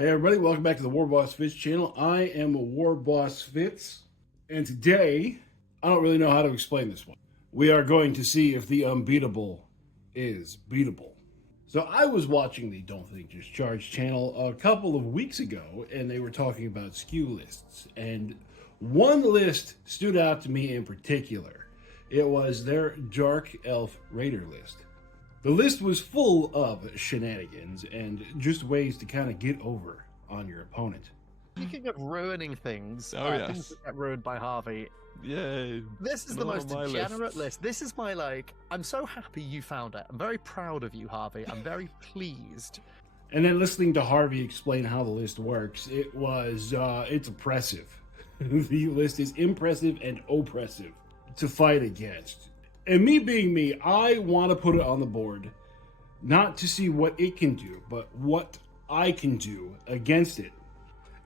Hey everybody, welcome back to the warbossfitz channel. I am a warbossfitz, and today, I don't really know how to explain this one. We are going to see if the unbeatable is beatable. So I was watching the Don't Think Just Charge channel a couple of weeks ago, and they were talking about SKU lists, and one list stood out to me in particular. It was their Dark Elf Raider list. The list was full of shenanigans and just ways to kind of get over on your opponent. Speaking of ruining things, yes. things that get ruined by Harvey. Yay. This is the most degenerate list. This is my, I'm so happy you found it. I'm very proud of you, Harvey. I'm very pleased. And then listening to Harvey explain how the list works, it's oppressive. The list is impressive and oppressive to fight against. And me being me, I want to put it on the board, not to see what it can do, but what I can do against it.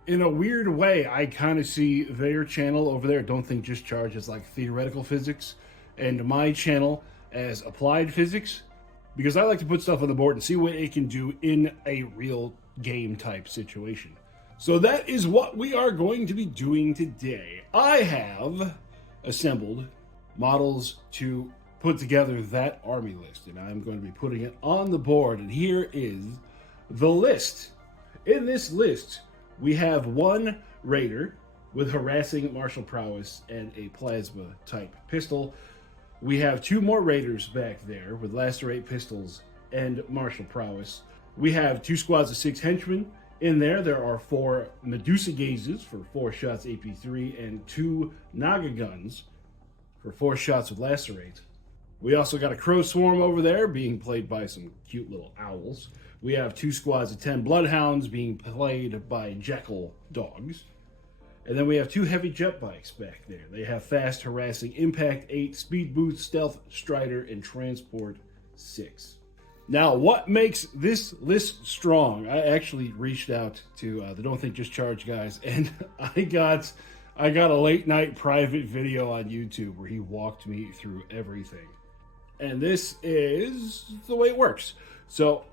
In a weird way, I kind of see their channel over there, Don't Think Just Charge, as like theoretical physics, and my channel as applied physics, because I like to put stuff on the board and see what it can do in a real game type situation. So that is what we are going to be doing today. I have assembled models to put together that army list, and I'm going to be putting it on the board, and here is the list. In this list, we have one raider with harassing martial prowess and a plasma type pistol. We have two more raiders back there with lacerate pistols and martial prowess. We have two squads of 6 henchmen. In there, there are 4 Medusa gazes for 4 shots AP3 and 2 Naga guns for 4 shots with lacerate. We also got a crow swarm over there being played by some cute little owls. We have 2 squads of 10 bloodhounds being played by jackal dogs. And then we have 2 heavy jet bikes back there. They have fast, harassing, impact 8, speed boost, stealth, strider, and transport 6. Now, what makes this list strong? I actually reached out to the Don't Think Just Charge guys, and I got a late night private video on YouTube where he walked me through everything. And this is the way it works. So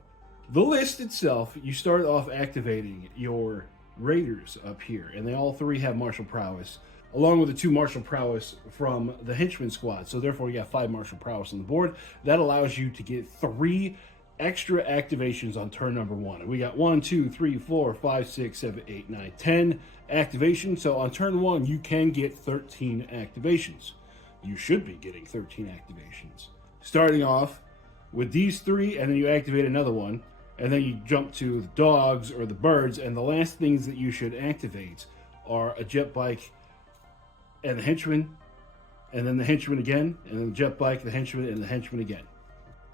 the list itself, you start off activating your raiders up here, and they all 3 have martial prowess, along with the 2 martial prowess from the henchman squad. So therefore you got 5 martial prowess on the board. That allows you to get 3 extra activations on turn number 1. And we got 1, 2, 3, 4, 5, 6, 7, 8, 9, 10 activations. So on turn 1, you can get 13 activations. You should be getting 13 activations. Starting off with these 3, and then you activate another one, and then you jump to the dogs or the birds, and the last things that you should activate are a jet bike and the henchman, and then the henchman again, and then the jet bike, the henchman, and the henchman again.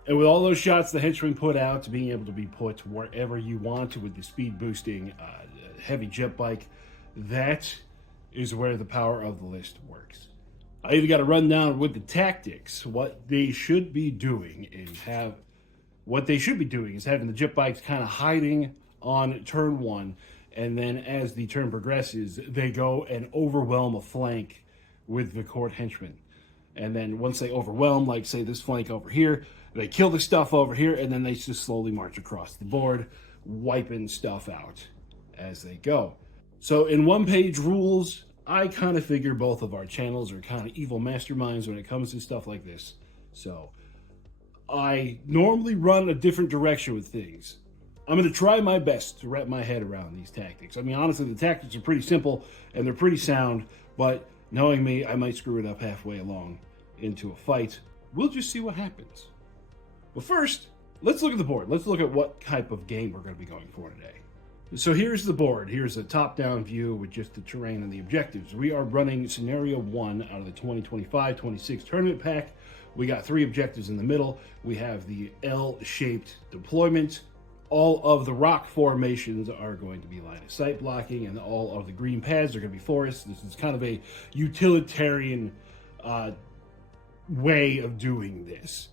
And with all those shots the henchman put out, to being able to be put wherever you want with the speed boosting heavy jet bike, that is where the power of the list works. I even got to run down with the tactics. What they should be doing is having the jet bikes kind of hiding on turn 1, and then as the turn progresses, they go and overwhelm a flank with the court henchmen. And then once they overwhelm, like say this flank over here, they kill the stuff over here, and then they just slowly march across the board, wiping stuff out as they go. So in Page Rules, I kind of figure both of our channels are kind of evil masterminds when it comes to stuff like this. So I normally run a different direction with things. I'm going to try my best to wrap my head around these tactics. I mean, honestly, the tactics are pretty simple and they're pretty sound, but knowing me, I might screw it up halfway along into a fight. We'll just see what happens. But first, let's look at the board. Let's look at what type of game we're going to be going for today. So here's the board. Here's a top-down view with just the terrain and the objectives. We are running Scenario 1 out of the 2025-26 tournament pack. We got 3 objectives in the middle. We have the L-shaped deployment. All of the rock formations are going to be line of sight blocking, and all of the green pads are going to be forests. This is kind of a utilitarian way of doing this.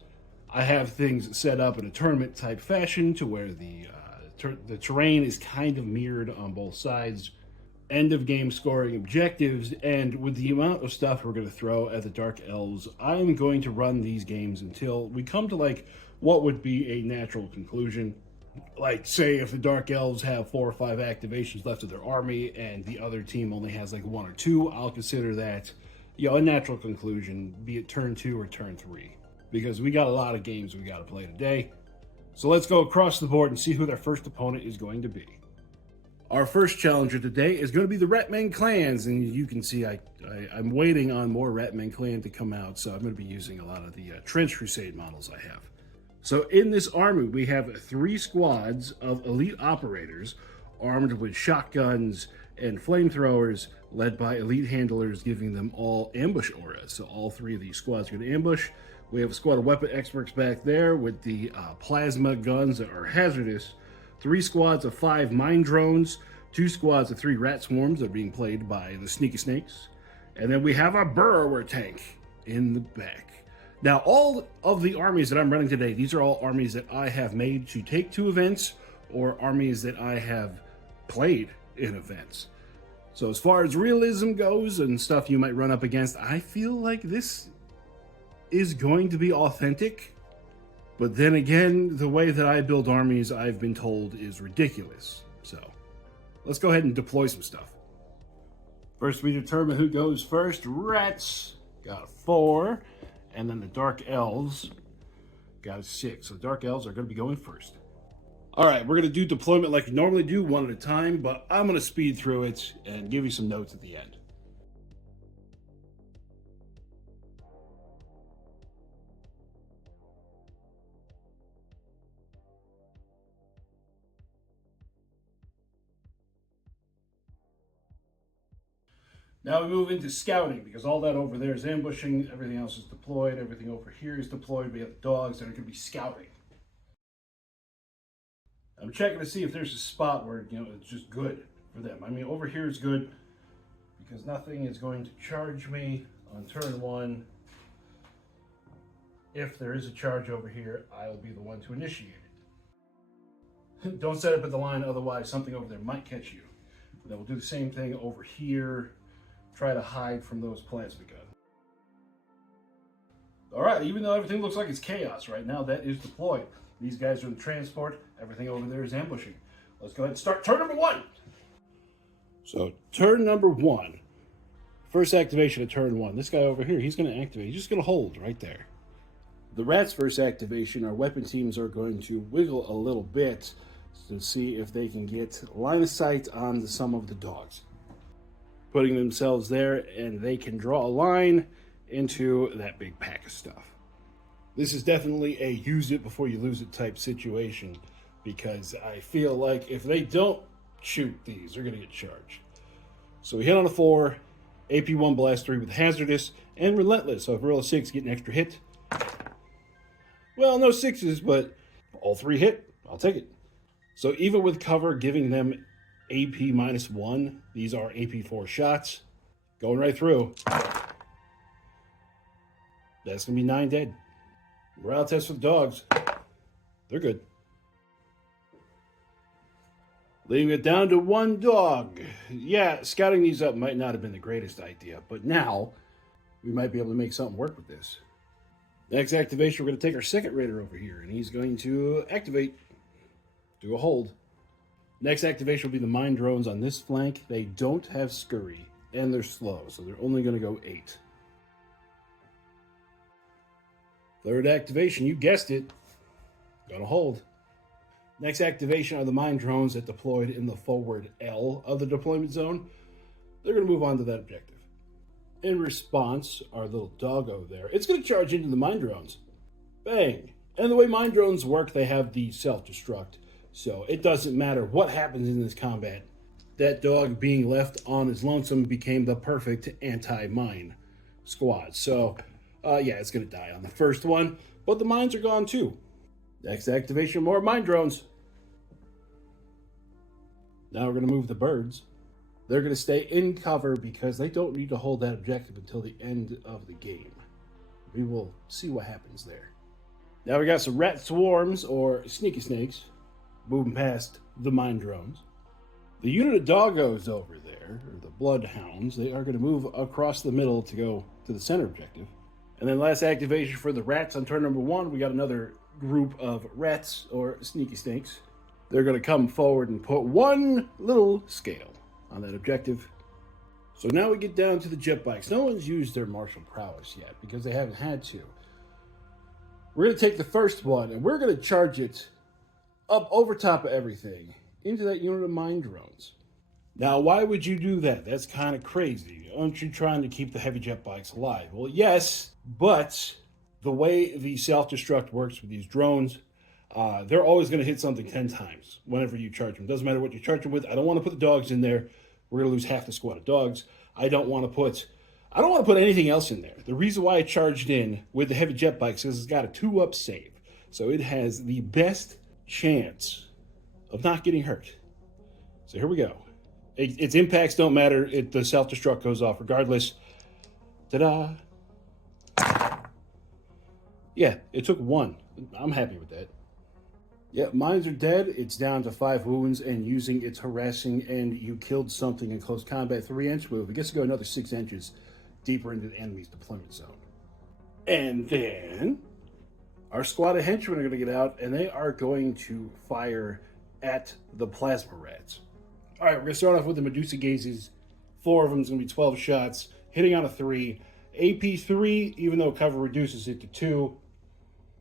I have things set up in a tournament type fashion to where the terrain is kind of mirrored on both sides. End of game scoring objectives, and with the amount of stuff we're going to throw at the Dark Elves, I'm going to run these games until we come to like what would be a natural conclusion. Like, say if the Dark Elves have 4 or 5 activations left of their army and the other team only has like 1 or 2, I'll consider that, a natural conclusion, be it turn 2 or turn 3. Because we got a lot of games we got to play today. So let's go across the board and see who their first opponent is going to be. Our first challenger today is going to be the Ratmen clans, and you can see I'm waiting on more Ratmen clan to come out, so I'm going to be using a lot of the Trench Crusade models I have. So in this army, we have 3 squads of elite operators armed with shotguns and flamethrowers, led by elite handlers, giving them all ambush auras. So all 3 of these squads are going to ambush. We have a squad of weapon experts back there with the plasma guns that are hazardous. 3 squads of 5 mine drones, 2 squads of 3 rat swarms that are being played by the Sneaky Snakes. And then we have a burrower tank in the back. Now, all of the armies that I'm running today, these are all armies that I have made to take to events or armies that I have played in events. So as far as realism goes and stuff you might run up against, I feel like this is going to be authentic. But then again, the way that I build armies, I've been told, is ridiculous. So let's go ahead and deploy some stuff. First, we determine who goes first. Rats got a 4. And then the Dark Elves got a 6. So the Dark Elves are going to be going first. All right, we're going to do deployment like we normally do, one at a time, but I'm going to speed through it and give you some notes at the end. Now we move into scouting, because all that over there is ambushing, everything else is deployed, everything over here is deployed. We have the dogs that are going to be scouting. I'm checking to see if there's a spot where, it's just good for them. I mean, over here is good, because nothing is going to charge me on turn 1. If there is a charge over here, I will be the one to initiate it. Don't set up at the line, otherwise something over there might catch you. Then we'll do the same thing over here. Try to hide from those plasma guns. All right, even though everything looks like it's chaos right now, that is deployed. These guys are in transport. Everything over there is ambushing. Let's go ahead and start turn number 1. So turn number 1. First activation of turn 1. This guy over here, he's going to activate. He's just going to hold right there. The Rats' first activation, our weapon teams are going to wiggle a little bit to see if they can get line of sight on some of the dogs. Putting themselves there, and they can draw a line into that big pack of stuff. This is definitely a use it before you lose it type situation, because I feel like if they don't shoot these, they're going to get charged. So we hit on a 4, AP1 blast 3 with hazardous and relentless. So if we roll a 6, get an extra hit. Well, no 6s, but all 3 hit. I'll take it. So even with cover giving them AP -1, these are AP4 shots. Going right through. That's going to be 9 dead. Morale test for the dogs. They're good. Leaving it down to 1 dog. Yeah, scouting these up might not have been the greatest idea, but now we might be able to make something work with this. Next activation, we're going to take our second raider over here, and he's going to activate. Do a hold. Next activation will be the mine drones on this flank. They don't have scurry, and they're slow, so they're only going to go 8. Third activation, you guessed it, gonna hold. Next activation are the mine drones that deployed in the forward L of the deployment zone. They're gonna move on to that objective. In response, our little doggo there, it's gonna charge into the mine drones. Bang! And the way mine drones work, they have the self-destruct. So it doesn't matter what happens in this combat. That dog being left on his lonesome became the perfect anti-mine squad. So yeah, it's going to die on the first one, but the mines are gone too. Next activation, more mine drones. Now we're going to move the birds. They're going to stay in cover because they don't need to hold that objective until the end of the game. We will see what happens there. Now we got some rat swarms or sneaky snakes moving past the mine drones. The unit of doggos over there, or the bloodhounds, they are going to move across the middle to go to the center objective. And then last activation for the rats on turn number 1, we got another group of rats or sneaky snakes they're going to come forward and put one little scale on that objective. So now we get down to the jet bikes. No one's used their martial prowess yet because they haven't had to. We're going to take the first one and we're going to charge it up over top of everything into that unit of mine drones. Now, why would you do that? That's kind of crazy. Aren't you trying to keep the heavy jet bikes alive? Well, yes, but the way the self-destruct works with these drones, they're always going to hit something 10 times whenever you charge them. Doesn't matter what you charge them with. I don't want to put the dogs in there. We're going to lose half the squad of dogs. I don't want to put anything else in there. The reason why I charged in with the heavy jet bikes is it's got a 2-up save. So it has the best chance of not getting hurt. So here we go. Its impacts don't matter. The self-destruct goes off regardless. Ta-da! Yeah, it took 1. I'm happy with that. Yeah, mines are dead. It's down to 5 wounds, and using its harassing and you killed something in close combat 3-inch move, it gets to go another 6 inches deeper into the enemy's deployment zone. And then our squad of henchmen are going to get out, and they are going to fire at the plasma rats. All right, we're going to start off with the Medusa Gazes. 4 of them is going to be 12 shots, hitting on a 3. AP 3, even though cover reduces it to 2,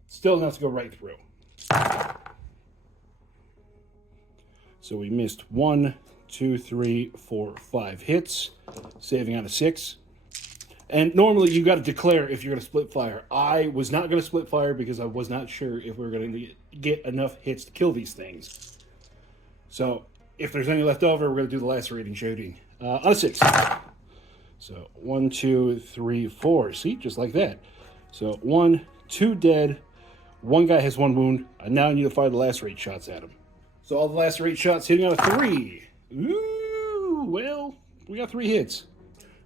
still enough to go right through. So we missed 1, 2, 3, 4, 5 hits, saving on a 6. And normally you got to declare if you're going to split fire. I was not going to split fire because I was not sure if we were going to get enough hits to kill these things. So if there's any left over, we're going to do the lacerating shooting on a 6. So 1, 2, 3, 4. See, just like that. So 1, 2 dead. 1 guy has 1 wound. I now need to fire the lacerate shots at him. So all the lacerate shots hitting on a 3. Ooh, well, we got 3 hits.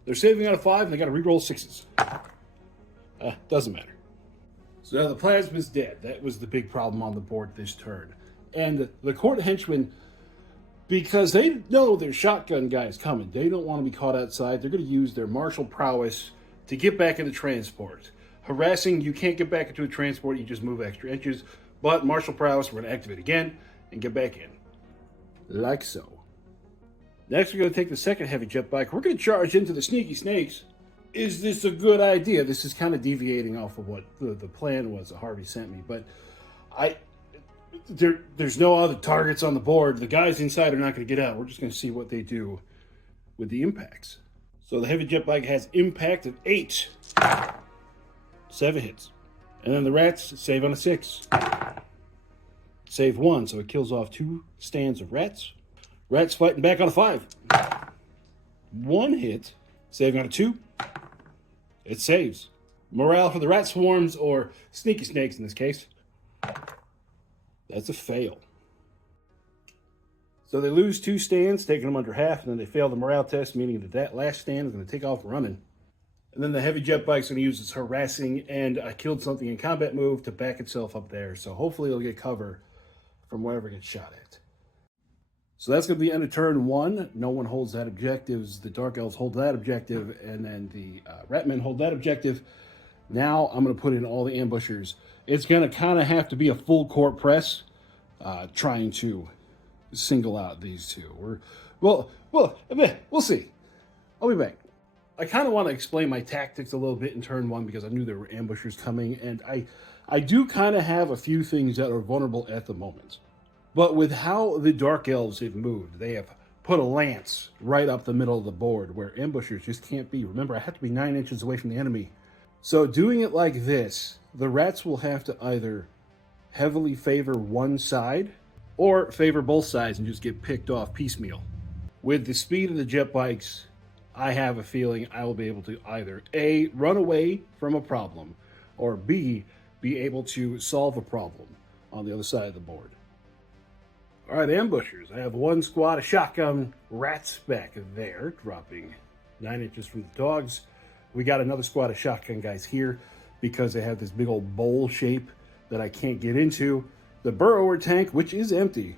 They're saving out of 5, and they got to reroll 6s. Doesn't matter. So now the plasma's dead. That was the big problem on the board this turn. And the court henchmen, because they know their shotgun guys coming, they don't want to be caught outside. They're going to use their martial prowess to get back in the transport. Harassing, you can't get back into a transport, you just move extra inches. But martial prowess, we're going to activate again and get back in. Like so. Next, we're going to take the second heavy jet bike. We're going to charge into the sneaky snakes. Is this a good idea? This is kind of deviating off of what the plan was that Harvey sent me. But there's no other targets on the board. The guys inside are not going to get out. We're just going to see what they do with the impacts. So the heavy jet bike has impact of 8. 7 hits. And then the rats save on a 6. Save 1, so it kills off 2 stands of rats. Rats fighting back on a 5. 1 hit. Saving on a 2. It saves. Morale for the rat swarms, or sneaky snakes in this case. That's a fail. So they lose 2 stands, taking them under half, and then they fail the morale test, meaning that last stand is going to take off running. And then the heavy jet bike's going to use its harassing and I killed something in combat move to back itself up there. So hopefully it'll get cover from wherever it gets shot at. So that's going to be end of turn 1. No one holds that objective. The Dark Elves hold that objective, and then the Ratmen hold that objective. Now I'm going to put in all the ambushers. It's going to kind of have to be a full court press, trying to single out these 2. We'll see. I'll be back. I kind of want to explain my tactics a little bit in turn 1 because I knew there were ambushers coming, and I do kind of have a few things that are vulnerable at the moment. But with how the Dark Elves have moved, they have put a lance right up the middle of the board where ambushers just can't be. Remember, I have to be 9 inches away from the enemy. So doing it like this, the rats will have to either heavily favor one side or favor both sides and just get picked off piecemeal. With the speed of the jet bikes, I have a feeling I will be able to either A, run away from a problem, or B, be able to solve a problem on the other side of the board. All right, ambushers. I have 1 squad of shotgun rats back there, dropping 9 inches from the dogs. We got another squad of shotgun guys here because they have this big old bowl shape that I can't get into. The burrower tank, which is empty,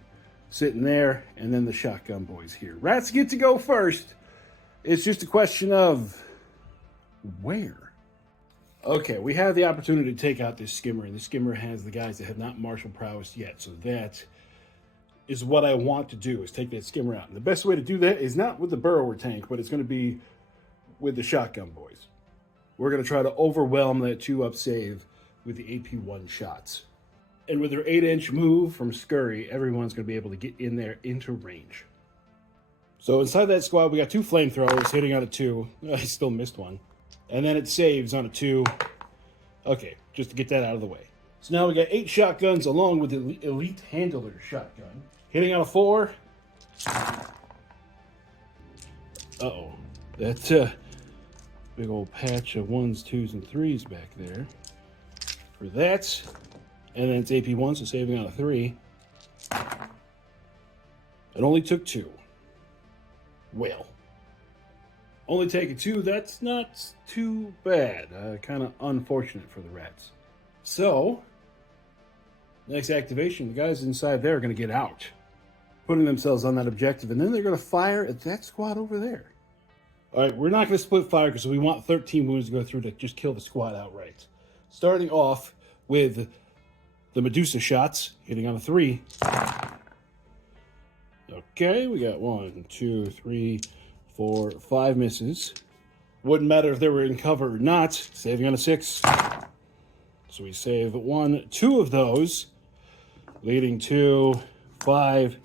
sitting there, and then the shotgun boys here. Rats get to go first. It's just a question of where. Okay, we have the opportunity to take out this skimmer, and the skimmer has the guys that have not martial prowess yet, so that is what I want to do, is take that skimmer out. And the best way to do that is not with the burrower tank, but it's going to be with the shotgun boys. We're going to try to overwhelm that 2-up save with the AP1 shots. And with their 8-inch move from Scurry, everyone's going to be able to get in there into range. So inside that squad, we got 2 flamethrowers hitting on a 2. I still missed one. And then it saves on a 2. Okay, just to get that out of the way. So now we got 8 shotguns along with the Elite Handler shotgun. Hitting on a 4. Uh-oh. That's a big old patch of 1s, 2s, and 3s back there. For that. And then it's AP1, so saving on a 3. It only took 2. Well. Only taking 2, that's not too bad. Kind of unfortunate for the rats. So, next activation, the guys inside there are going to get out. Putting themselves on that objective, and then they're going to fire at that squad over there. Alright, we're not going to split fire because we want 13 wounds to go through to just kill the squad outright. Starting off with the Medusa shots, hitting on a 3. Okay, we got 1, 2, 3, 4, 5 misses. Wouldn't matter if they were in cover or not, saving on a 6. So we save 1, 2 of those, leading to 5,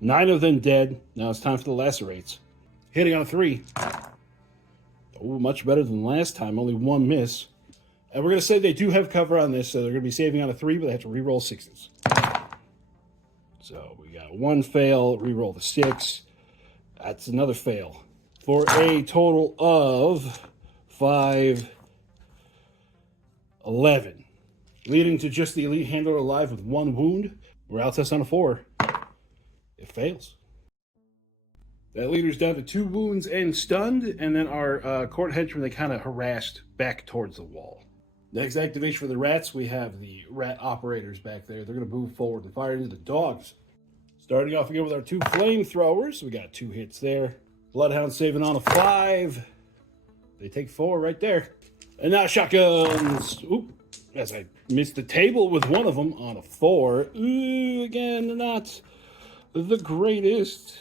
9 of them dead. Now it's time for the lacerates. Hitting on a 3. Oh, much better than last time, only 1 miss. And we're going to say they do have cover on this, so they're going to be saving on a 3, but they have to re-roll 6s. So we got 1 fail, re-roll the 6. That's another fail. For a total of 5, 11. Leading to just the Elite Handler alive with 1 wound. Morale test on a 4. It fails. That leader's down to 2 wounds and stunned, and then our court henchmen, they kind of harassed back towards the wall. Next activation for the rats, we have the rat operators back there. They're going to move forward and fire into the dogs. Starting off again with our 2 flamethrowers. We got 2 hits there. Bloodhound saving on a 5. They take 4 right there. And now shotguns. Oop. As I missed the table with one of them on a 4. Ooh, again, not the greatest.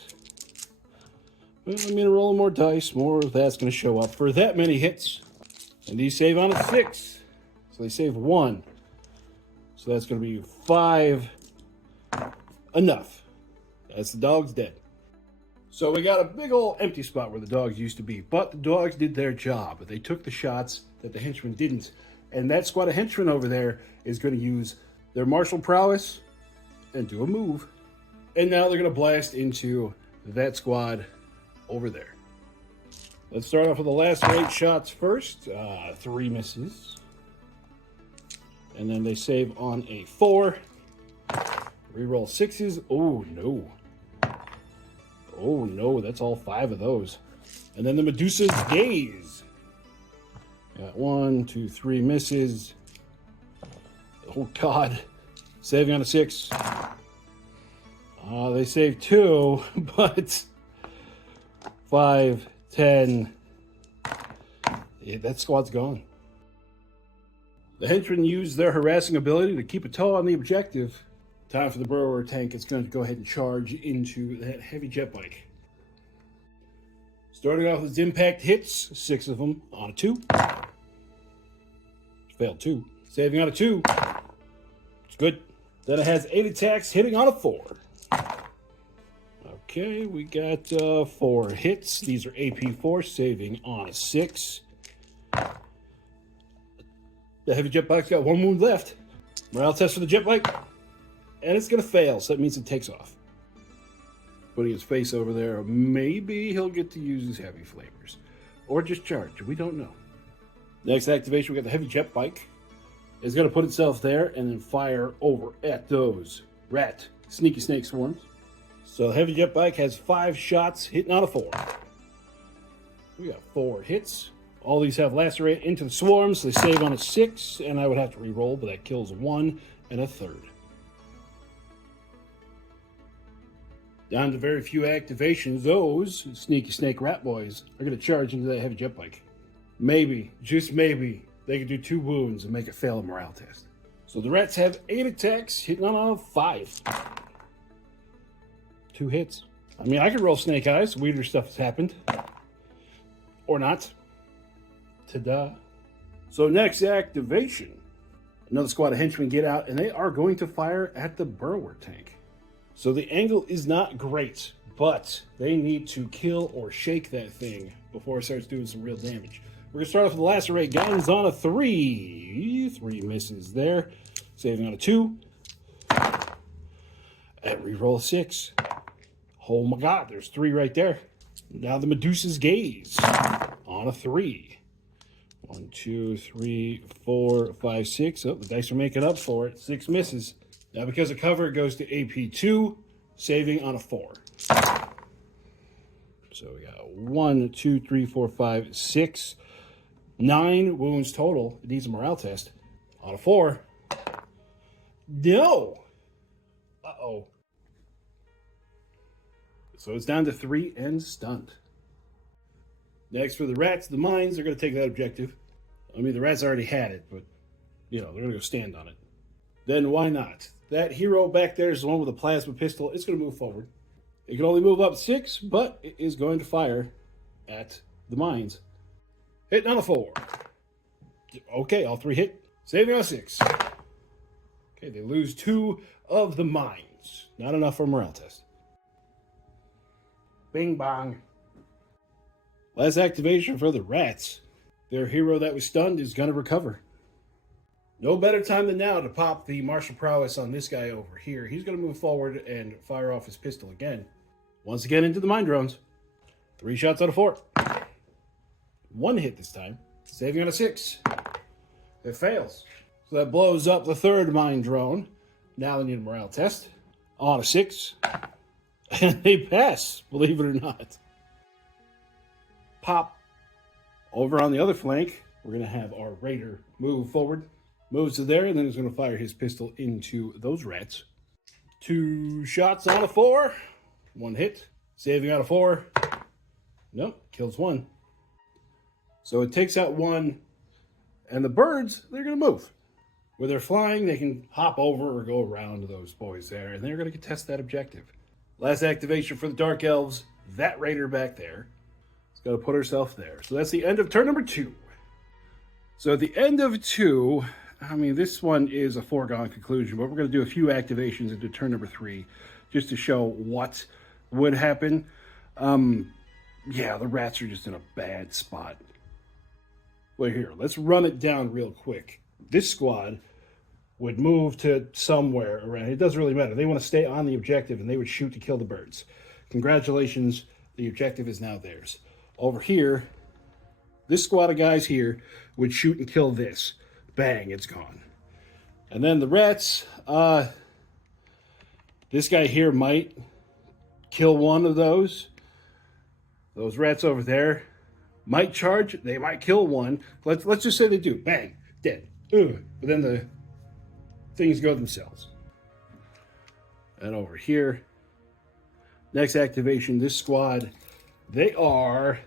Well, I mean, rolling more dice, more of that's going to show up for that many hits. And these save on a 6. So they save 1. So that's going to be 5. Enough. That's the dog's dead. So we got a big old empty spot where the dogs used to be. But the dogs did their job. They took the shots that the henchmen didn't. And that squad of henchmen over there is going to use their martial prowess and do a move. And now they're going to blast into that squad over there. Let's start off with the last 8 shots first. 3 misses. And then they save on a 4. Reroll 6s. Oh, no. Oh, no. That's all 5 of those. And then the Medusa's Gaze. Got 1, 2, 3 misses. Oh, God. Saving on a 6. They save 2, but 5, 10. Yeah, that squad's gone. The henchmen use their harassing ability to keep a toe on the objective. Time for the burrower tank. It's going to go ahead and charge into that heavy jet bike. Starting off with its impact hits, 6 of them on a 2. Failed 2. Saving on a 2. It's good. Then it has 8 attacks, hitting on a 4. Okay, we got 4 hits. These are AP4, saving on a 6. The heavy jet bike's got 1 wound left. Morale test for the jet bike. And it's going to fail, so that means it takes off. Putting his face over there, maybe he'll get to use his heavy flamers. Or just charge, we don't know. Next activation, we got the heavy jet bike. It's going to put itself there and then fire over at those rat sneaky snake swarms. So the heavy jet bike has 5 shots, hitting on a 4. We got 4 hits. All these have lacerate into the swarms, so they save on a 6, and I would have to re-roll, but that kills 1 and a 3rd. Down to very few activations. Those sneaky snake rat boys are going to charge into that heavy jet bike. Maybe, just maybe, they can do 2 wounds and make it fail a morale test. So the rats have 8 attacks, hitting on a 5. 2 hits. I mean, I could roll Snake Eyes. Weirder stuff has happened. Or not. Ta-da. So next activation. Another squad of henchmen get out, and they are going to fire at the burrower tank. So the angle is not great, but they need to kill or shake that thing before it starts doing some real damage. We're going to start off with the lacerate guns on a 3. 3 misses there. Saving on a 2. And reroll a 6. Oh my god, there's 3 right there. Now the Medusa's Gaze on a 3. 1, 2, 3, 4, 5, 6. Oh, the dice are making up for it. 6 misses. Now because of cover, it goes to AP2, saving on a 4. So we got 1, 2, 3, 4, 5, 6. 9 wounds total. It needs a morale test. On a 4. No! Uh-oh. So it's down to 3 and stunned. Next for the rats, the mines, they're going to take that objective. I mean, the rats already had it, but, you know, they're going to go stand on it. Then why not? That hero back there is the one with a plasma pistol. It's going to move forward. It can only move up 6, but it is going to fire at the mines. Hitting on a 4. Okay, all 3 hit. Saving on a 6. Okay, they lose 2 of the mines. Not enough for a morale test. Bing bong. Last activation for the rats. Their hero that was stunned is going to recover. No better time than now to pop the martial prowess on this guy over here. He's going to move forward and fire off his pistol again. Once again into the mine drones. 3 shots out of 4. 1 hit this time. Saving on a 6. It fails. So that blows up the 3rd mine drone. Now they need a morale test. On a 6. And they pass, believe it or not. Pop. Over on the other flank, we're going to have our raider move forward. Moves to there, and then he's going to fire his pistol into those rats. 2 shots on a 4. 1 hit. Saving out of 4. Nope, kills 1. So it takes out 1. And the birds, they're going to move. Where they're flying, they can hop over or go around those boys there, and they're going to contest that objective. Last activation for the Dark Elves. That raider back there. It's got to put herself there. So that's the end of turn number 2. So at the end of 2, I mean, this one is a foregone conclusion, but we're going to do a few activations into turn number 3 just to show what would happen. Yeah, the rats are just in a bad spot. Well, here, let's run it down real quick. This squad would move to somewhere around. It doesn't really matter. They want to stay on the objective, and they would shoot to kill the birds. Congratulations, the objective is now theirs. Over here, this squad of guys here would shoot and kill this. Bang, it's gone. And then the rats, this guy here might kill one of those. Those rats over there might charge. They might kill one. Let's just say they do. Bang, dead. Ugh. But then the things go themselves. And over here, next activation, this squad, they're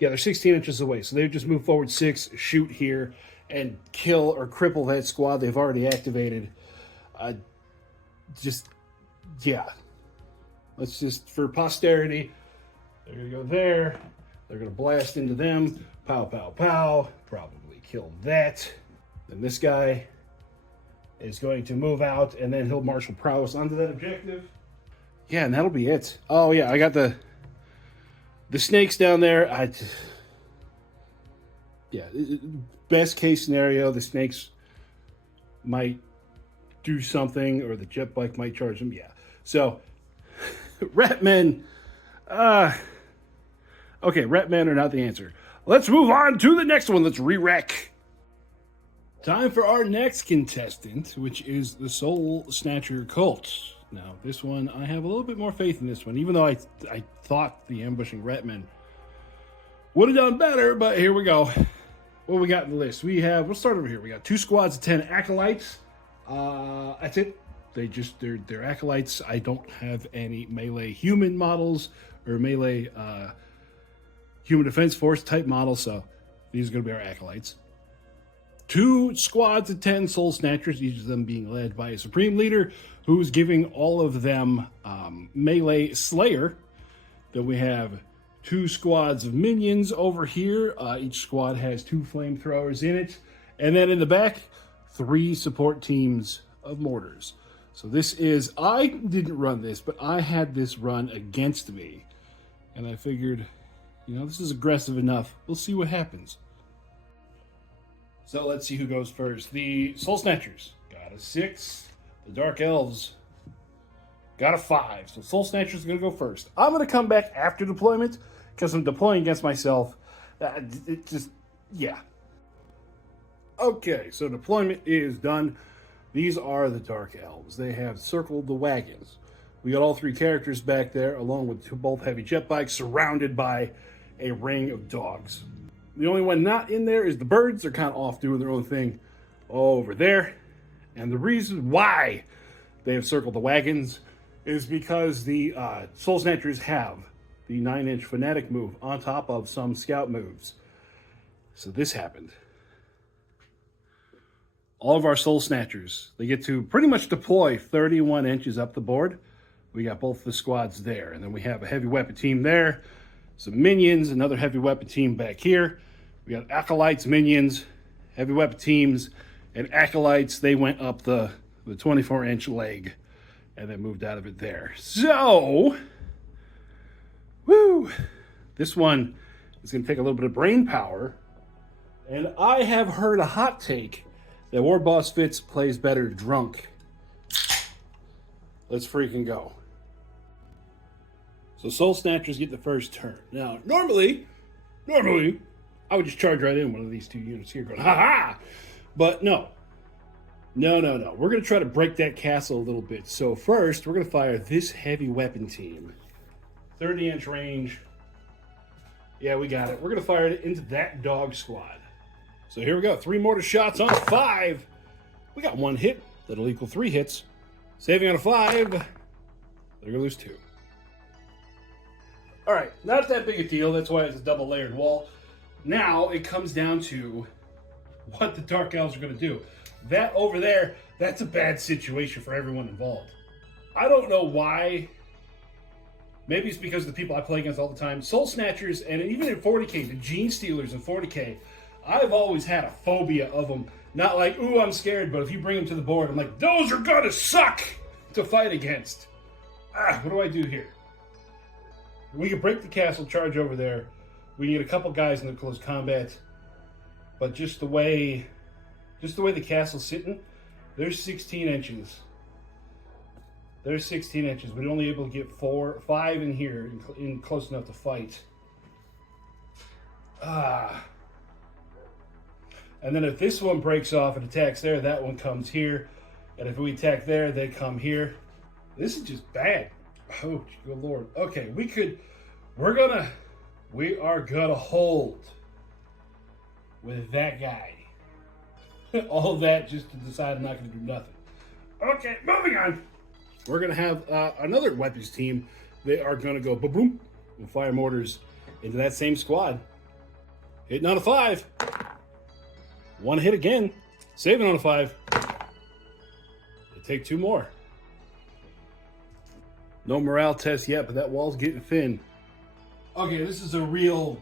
16 inches away. So they just move forward 6, shoot here, and kill or cripple that squad they've already activated. Let's just, for posterity, they're going to go there. They're going to blast into them. Pow, pow, pow. Probably kill that. Then this guy is going to move out, and then he'll martial prowess onto that objective. Yeah, and that'll be it. Oh, yeah, I got the snakes down there. Best case scenario, the snakes might do something, or the jet bike might charge them. Yeah. So, Ratmen, okay, Ratmen are not the answer. Let's move on to the next one. Let's re-wreck. Time for our next contestant, which is the Soul Snatcher Cult. Now, this one, I have a little bit more faith in this one, even though I thought the ambushing Ratmen would have done better, but here we go. What we got in the list? We'll start over here. We got 2 squads of 10 acolytes. That's it. They're acolytes. I don't have any melee human models or melee human defense force type models, so these are going to be our acolytes. 2 squads of 10 Soul Snatchers, each of them being led by a Supreme Leader who's giving all of them melee Slayer. Then we have 2 squads of minions over here. Each squad has 2 flamethrowers in it. And then in the back, 3 support teams of mortars. So this is, I didn't run this, but I had this run against me. And I figured, you know, this is aggressive enough. We'll see what happens. So let's see who goes first. The Soul Snatchers got a 6. The Dark Elves got a 5. So Soul Snatchers are going to go first. I'm going to come back after deployment because I'm deploying against myself. It just, yeah. Okay, so deployment is done. These are the Dark Elves. They have circled the wagons. We got all 3 characters back there, along with both heavy jet bikes, surrounded by a ring of dogs. The only one not in there is the birds. They're kind of off doing their own thing over there. And the reason why they have circled the wagons is because the Soul Snatchers have the 9-inch Fanatic move on top of some scout moves. So this happened. All of our Soul Snatchers, they get to pretty much deploy 31 inches up the board. We got both the squads there. And then we have a heavy weapon team there. Some minions, another heavy weapon team back here. We got Acolytes, minions, heavy weapon teams, and Acolytes. They went up the 24-inch leg and then moved out of it there. So, woo! This one is going to take a little bit of brain power. And I have heard a hot take that warbossfitz plays better drunk. Let's freaking go. So Soul Snatchers get the first turn. Now, normally, I would just charge right in one of these 2 units here going, ha-ha! But no. No. We're going to try to break that castle a little bit. So first, we're going to fire this heavy weapon team. 30-inch range. Yeah, we got it. We're going to fire it into that dog squad. So here we go. 3 mortar shots on 5. We got 1 hit. That'll equal 3 hits. Saving on a 5. They're going to lose 2. All right, not that big a deal. That's why it's a double layered wall. Now it comes down to what the Dark Elves are going to do. That over there, that's a bad situation for everyone involved. I don't know why. Maybe it's because of the people I play against all the time. Soul Snatchers, and even in 40k, the Gene Stealers in 40k, I've always had a phobia of them. Not like, ooh, I'm scared, but if you bring them to the board, I'm like, those are going to suck to fight against. What do I do here? We can break the castle, charge over there. We can get a couple guys in the close combat. But just the way the castle's sitting, there's 16 inches. There's 16 inches. We're only able to get 5 in here, in close enough to fight. And then if this one breaks off and attacks there, that one comes here. And if we attack there, they come here. This is just bad. Oh, good Lord. Okay, we are gonna hold with that guy. All that just to decide I'm not gonna do nothing. Okay, moving on. We're gonna have another weapons team. They are gonna go boom and fire mortars into that same squad. Hitting on a 5. 1 hit again. Saving on a 5. They take 2 more. No morale test yet, but that wall's getting thin. Okay, this is a real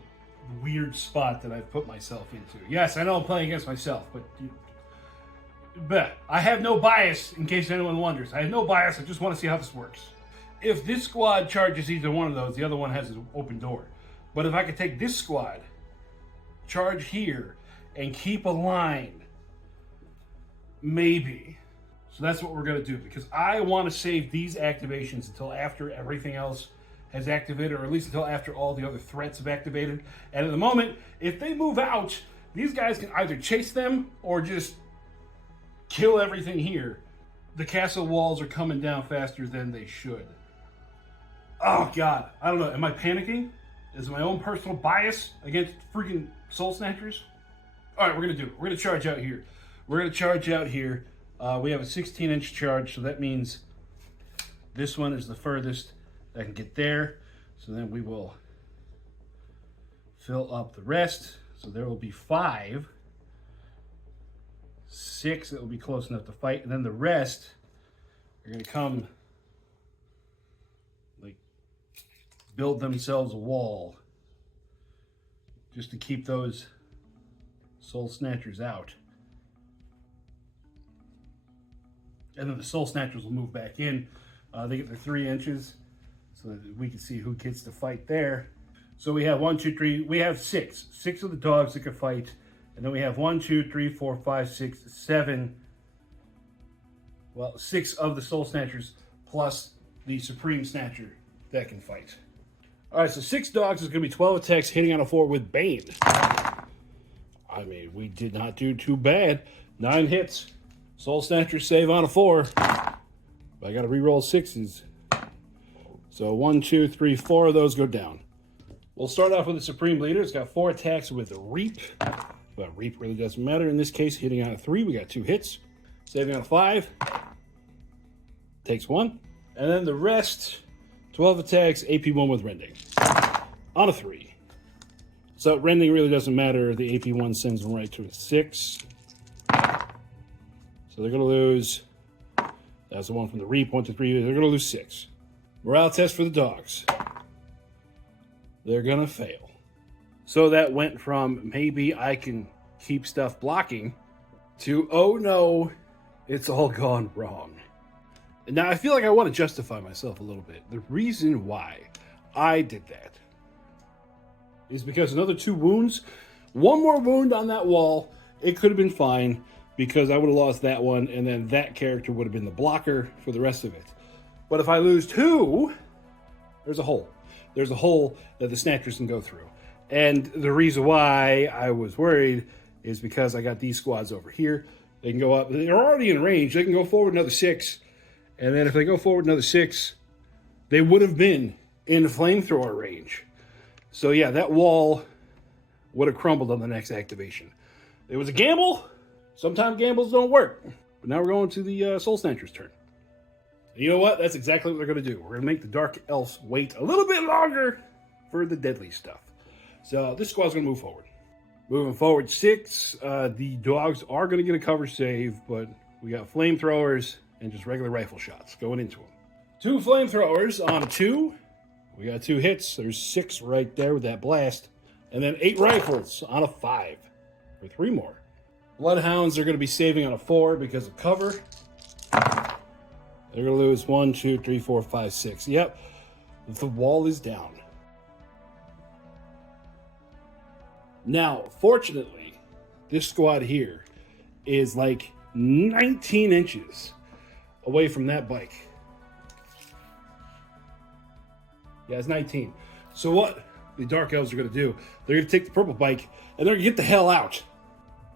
weird spot that I've put myself into. Yes, I know I'm playing against myself, but I have no bias, in case anyone wonders. I have no bias, I just want to see how this works. If this squad charges either one of those, the other one has an open door. But if I could take this squad, charge here, and keep a line, maybe. So that's what we're going to do, because I want to save these activations until after everything else has activated, or at least until after all the other threats have activated. And at the moment, if they move out, these guys can either chase them or just kill everything here. The castle walls are coming down faster than they should. Oh, God. I don't know. Am I panicking? Is it my own personal bias against freaking Soul Snatchers? All right, we're going to do it. We're going to charge out here. We're going to charge out here. We have a 16-inch charge, so that means this one is the furthest that can get there. So then we will fill up the rest. So there will be 5 6 that will be close enough to fight, and then the rest are going to come, like, build themselves a wall just to keep those Soul Snatchers out. And then the Soul Snatchers will move back in. They get their 3 inches so that we can see who gets to fight there. So we have 1, 2, 3. We have 6. 6 of the dogs that can fight. And then we have 1, 2, 3, 4, 5, 6, 7. Well, 6 of the Soul Snatchers plus the Supreme Snatcher that can fight. All right, so 6 dogs is going to be 12 attacks hitting on a 4 with Bane. I mean, we did not do too bad. 9 hits. Soul Snatcher save on a 4. But I got to re-roll 6s. So 1, 2, 3, 4 of those go down. We'll start off with the Supreme Leader. It's got 4 attacks with Reap. But Reap really doesn't matter. In this case, hitting on a 3. We got 2 hits. Saving on a 5. Takes 1. And then the rest, 12 attacks, AP1 with Rending. On a 3. So Rending really doesn't matter. The AP1 sends them right to a 6. So they're going to lose. That's the one from the Reap. 1, 2, 3. They're going to lose 6. Morale test for the dogs. They're going to fail. So that went from maybe I can keep stuff blocking to, oh no, it's all gone wrong. And now I feel like I want to justify myself a little bit. The reason why I did that is because another 2 wounds, 1 more wound on that wall, it could have been fine because I would have lost that one and then that character would have been the blocker for the rest of it. But if I lose 2, there's a hole. There's a hole that the Snatchers can go through. And the reason why I was worried is because I got these squads over here. They can go up. They're already in range. They can go forward another 6. And then if they go forward another 6, they would have been in flamethrower range. So yeah, that wall would have crumbled on the next activation. It was a gamble. Sometimes gambles don't work. But now we're going to the Soul Snatchers' turn. And you know what? That's exactly what they're going to do. We're going to make the Dark Elves wait a little bit longer for the deadly stuff. So this squad's going to move forward. Moving forward 6. The dogs are going to get a cover save, but we got flamethrowers and just regular rifle shots going into them. 2 flamethrowers on a 2. We got 2 hits. There's 6 right there with that blast. And then 8 rifles on a 5 for 3 more. Bloodhounds are going to be saving on a 4 because of cover. They're going to lose 1, 2, 3, 4, 5, 6. Yep, the wall is down. Now, fortunately, this squad here is like 19 inches away from that bike. Yeah, it's 19. So what the Dark Elves are going to do, they're going to take the purple bike and they're going to get the hell out.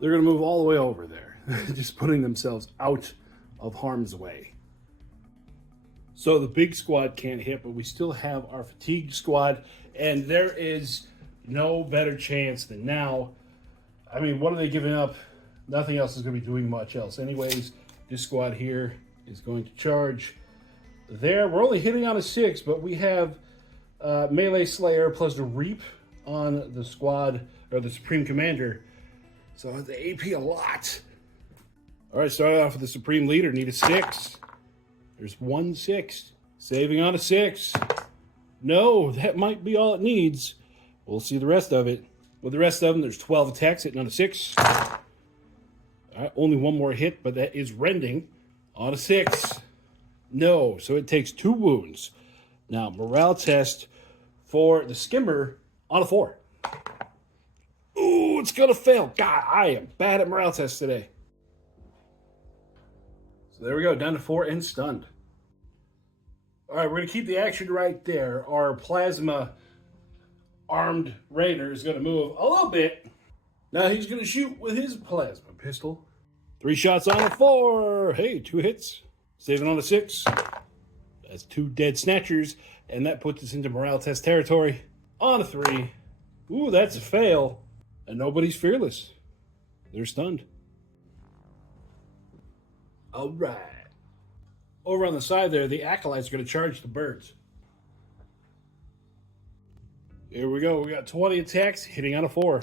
They're going to move all the way over there, just putting themselves out of harm's way. So the big squad can't hit, but we still have our fatigued squad, and there is no better chance than now. I mean, what are they giving up? Nothing else is going to be doing much else. Anyways, this squad here is going to charge there. We're only hitting on a 6, but we have Melee Slayer plus the Reap on the squad, or the Supreme Commander. So the AP a lot. All right, starting off with the Supreme Leader, need a 6. There's 1 6. Saving on a 6. No, that might be all it needs. We'll see the rest of it. With the rest of them, there's 12 attacks hitting on a 6. All right, only 1 more hit, but that is Rending on a 6. No, so it takes 2 wounds. Now, morale test for the Skimmer on a 4. Ooh, it's going to fail. God, I am bad at morale tests today. So there we go, down to 4 and stunned. All right, we're going to keep the action right there. Our plasma armed Raider is going to move a little bit. Now he's going to shoot with his plasma pistol. 3 shots on a 4. Hey, 2 hits. Saving on a 6. That's 2 dead Snatchers, and that puts us into morale test territory. On a 3. Ooh, that's a fail. And nobody's fearless. They're stunned. All right. Over on the side there, the Acolytes are going to charge the birds. Here we go. We got 20 attacks hitting on a 4.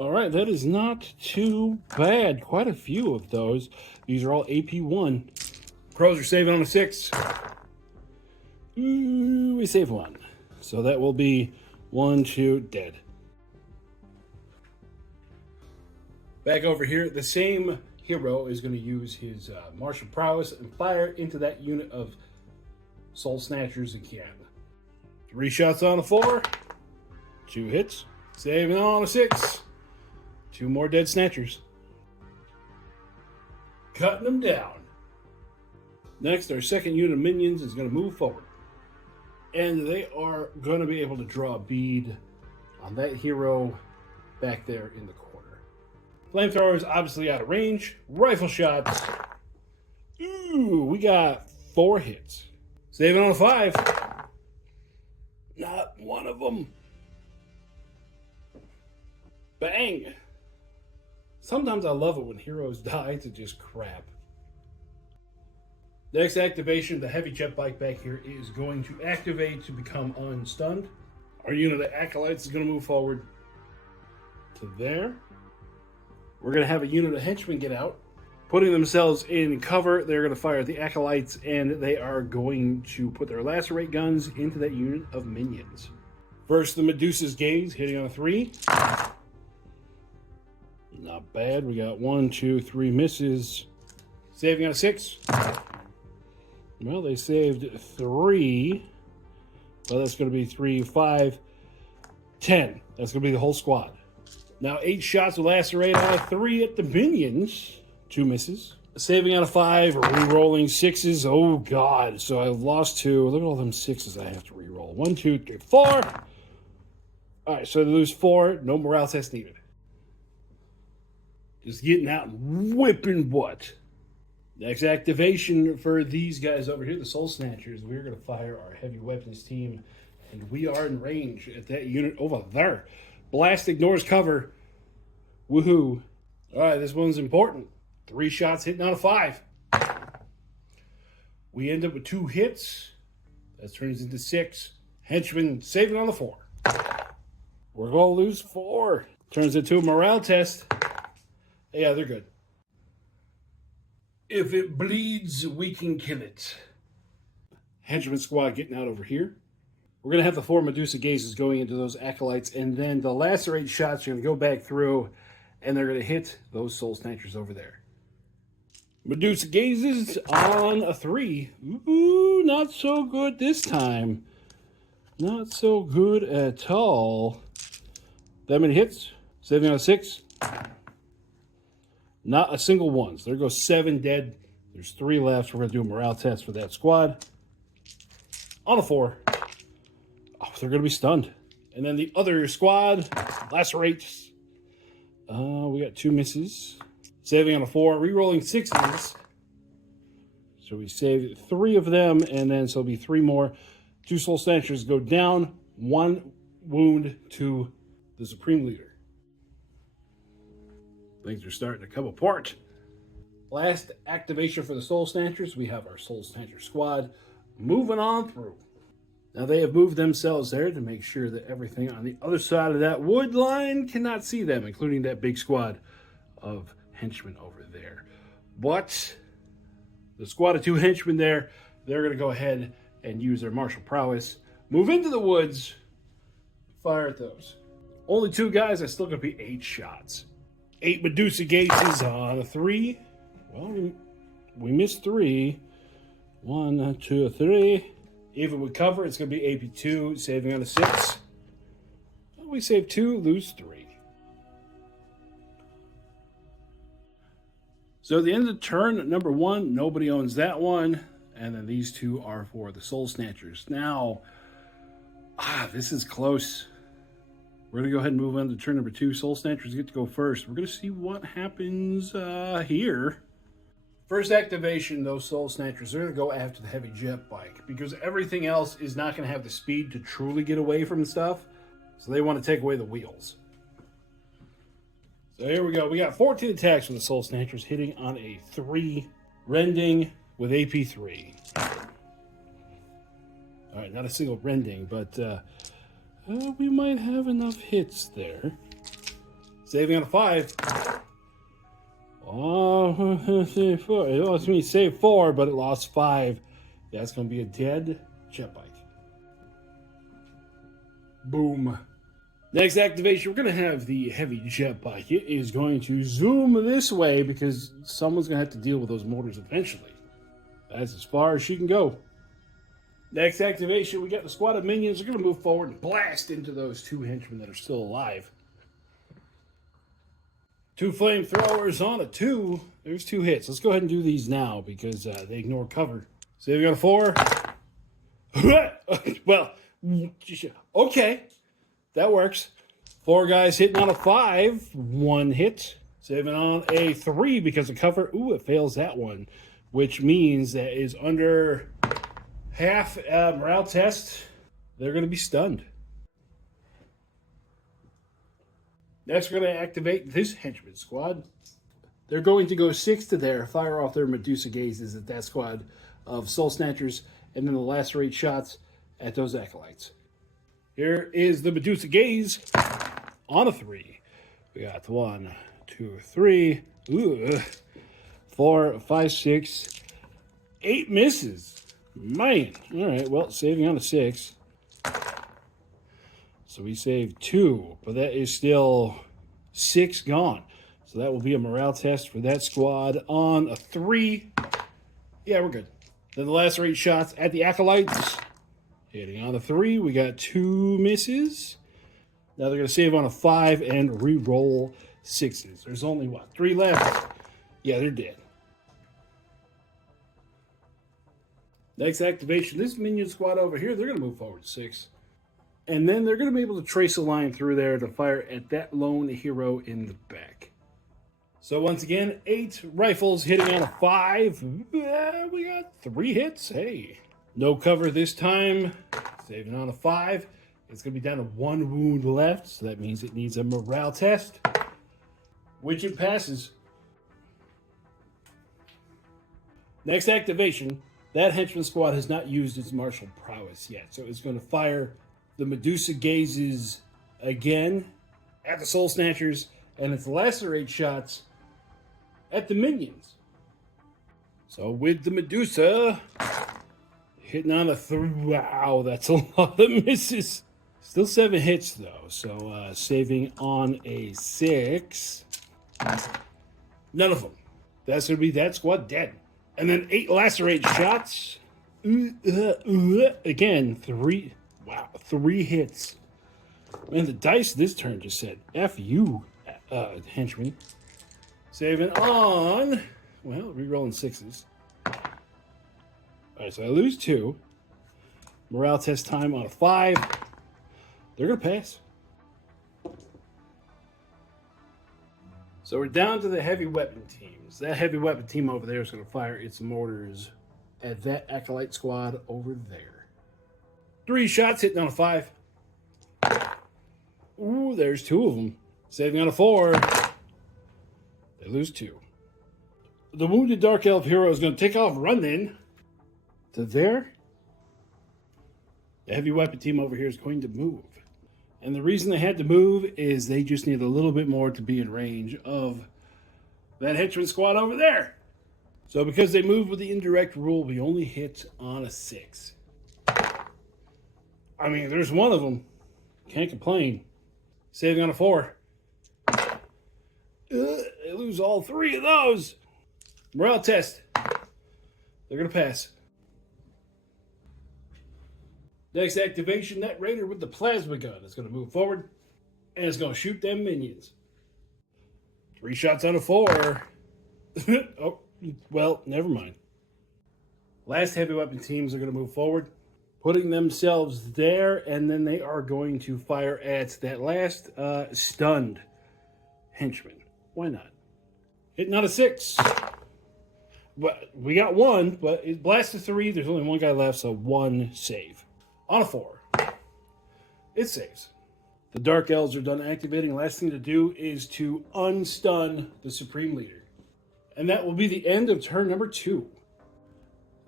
All right, that is not too bad. Quite a few of those. These are all AP1. Pros are saving on a 6. Ooh, we save 1. So that will be 1, 2, dead. Back over here, the same hero is going to use his martial prowess and fire into that unit of Soul Snatchers again. 3 shots on a 4. 2 hits. Saving on a 6. 2 more dead Snatchers. Cutting them down. Next, our second unit of minions is going to move forward. And they are going to be able to draw a bead on that hero back there in the corner. Flamethrower is obviously out of range. Rifle shots. Ooh, we got 4 hits. Saving on a 5. Not one of them. Bang. Sometimes I love it when heroes die to just crap. Next activation, the heavy jet bike back here is going to activate to become unstunned. Our unit of acolytes is going to move forward to there. We're going to have a unit of henchmen get out, putting themselves in cover. They're going to fire at the acolytes, and they are going to put their lacerate guns into that unit of minions. First, the Medusa's Gaze, hitting on a 3. Not bad. We got 1, 2, 3 misses. Saving on a 6. Well, they saved 3. Well, that's going to be 3, 5, 10. That's going to be the whole squad. Now 8 shots with lacerate on a 3 at the minions. 2 misses. Saving on a 5, re-rolling 6s. Oh, God. So I lost 2. Look at all them 6s I have to re-roll. 1, 2, 3, 4. All right, so they lose 4. No morale test needed. Just getting out and whipping butt. Next activation for these guys over here, the Soul Snatchers. We're going to fire our heavy weapons team, and we are in range at that unit over there. Blast ignores cover. Woohoo. All right, this one's important. 3 shots hitting on a 5. We end up with 2 hits. That turns into 6. Henchman saving on the 4. We're going to lose 4. Turns into a morale test. Yeah, they're good. If it bleeds, we can kill it. Henchman squad getting out over here. We're going to have the 4 Medusa Gazes going into those acolytes, and then the lacerate shots are going to go back through, and they're going to hit those Soul Snatchers over there. Medusa Gazes on a 3. Ooh, not so good this time. Not so good at all. That many hits. Saving on a 6. Not a single one. So there goes 7 dead. There's 3 left. We're going to do a morale test for that squad. On a 4. Oh, they're going to be stunned. And then the other squad, lacerates. We got 2 misses. Saving on a 4. Rerolling 6s. So we saved 3 of them. And then so it'll be 3 more. 2 Soul Snatchers go down. 1 wound to the Supreme Leader. Things are starting to come apart. Last activation for the Soul Snatchers. We have our Soul Snatcher squad moving on through. Now they have moved themselves there to make sure that everything on the other side of that wood line cannot see them, including that big squad of henchmen over there. But the squad of 2 henchmen there, they're going to go ahead and use their martial prowess, move into the woods, fire at those. Only 2 guys, that's still going to be 8 shots. 8 Medusa Gazes on a 3. Well, we missed 3. 1, 2, 3. Even with cover, it's going to be AP2, saving on a 6. Well, we save 2, lose 3. So at the end of the turn, number 1, nobody owns that one. And then these 2 are for the Soul Snatchers. Now, this is close. We're going to go ahead and move on to turn number 2. Soul Snatchers get to go first. We're going to see what happens here. First activation, those Soul Snatchers, they're going to go after the heavy jet bike because everything else is not going to have the speed to truly get away from stuff. So they want to take away the wheels. So here we go. We got 14 attacks with the Soul Snatchers hitting on a 3, rending with AP3. All right, not a single rending, but we might have enough hits there. Saving on a 5. Oh, it lost me save 4, but it lost 5. That's going to be a dead jet bike. Boom. Next activation, we're going to have the heavy jet bike. It is going to zoom this way because someone's going to have to deal with those mortars eventually. That's as far as she can go. Next activation, we got the squad of minions. They're going to move forward and blast into those 2 henchmen that are still alive. 2 flamethrowers on a 2. There's 2 hits. Let's go ahead and do these now because they ignore cover. So we got a 4. Well, okay. That works. 4 guys hitting on a 5. 1 hit. Saving on a 3 because of cover. Ooh, it fails that one. Which means that is under half morale test. They're going to be stunned. Next, we're going to activate this henchman squad. They're going to go 6 to there, fire off their Medusa gazes at that squad of Soul Snatchers, and then the lacerate shots at those acolytes. Here is the Medusa gaze on a 3. We got 1, 2, 3, 4, 5, 6, 8 misses. Man, all right, well, saving on a 6. So we saved 2, but that is still 6 gone. So that will be a morale test for that squad on a 3. Yeah, we're good. Then the lacerate shots at the acolytes. Hitting on a 3, we got 2 misses. Now they're going to save on a 5 and re-roll 6s. There's only, what, 3 left? Yeah, they're dead. Next activation, this minion squad over here, they're going to move forward 6. And then they're going to be able to trace a line through there to fire at that lone hero in the back. So once again, 8 rifles hitting on a 5. We got 3 hits. Hey, no cover this time. Saving on a 5. It's going to be down to 1 wound left. So that means it needs a morale test, which it passes. Next activation, that henchman squad has not used its martial prowess yet. So it's going to fire the Medusa gazes again at the Soul Snatchers, and its lacerate shots at the minions. So with the Medusa hitting on a 3, wow, that's a lot of misses. Still 7 hits though, so saving on a 6. None of them. That's gonna be that squad dead. And then 8 lacerate shots. Again, 3. Wow, 3 hits. Man, the dice this turn just said, F you, henchman. Saving on, well, re-rolling 6s. Alright, so I lose 2. Morale test time on a 5. They're going to pass. So we're down to the heavy weapon teams. That heavy weapon team over there is going to fire its mortars at that acolyte squad over there. 3 shots hitting on a 5. Ooh, there's 2 of them. Saving on a 4. They lose 2. The wounded Dark Elf hero is going to take off running to there. The heavy weapon team over here is going to move. And the reason they had to move is they just need a little bit more to be in range of that henchman squad over there. So because they moved with the indirect rule, we only hit on a 6. I mean, there's 1 of them. Can't complain. Saving on a 4. They lose all 3 of those. Morale test. They're going to pass. Next activation, that raider with the plasma gun is going to move forward. And it's going to shoot them minions. 3 shots on a 4. Oh, well, never mind. Last heavy weapon teams are going to move forward, putting themselves there, and then they are going to fire at that last stunned henchman. Why not? Hitting on a 6. But we got 1, but it blasted 3. There's only 1 guy left, so 1 save. On a 4. It saves. The Dark Elves are done activating. Last thing to do is to unstun the Supreme Leader. And that will be the end of turn number 2.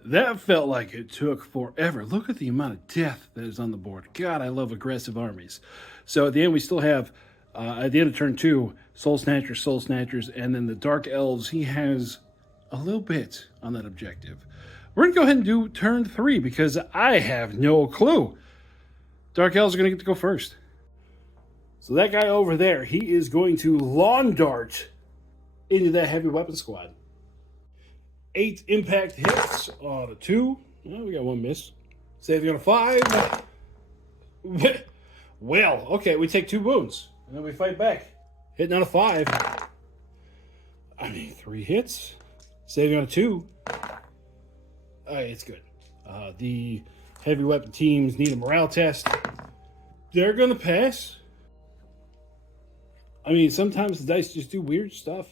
That felt like it took forever. Look at the amount of death that is on the board. God, I love aggressive armies. So at the end, we still have At the end of turn 2, Soul Snatchers, and then the Dark Elves, he has a little bit on that objective. We're going to go ahead and do turn 3 because I have no clue. Dark Elves are going to get to go first. So that guy over there, he is going to lawn dart into that heavy weapon squad. 8 impact hits on a 2. Well, we got 1 miss. Saving on a 5. Well, okay, we take 2 wounds. And then we fight back. Hitting on a 5. 3 hits. Saving on a 2. It's good. The heavy weapon teams need a morale test. They're going to pass. Sometimes the dice just do weird stuff.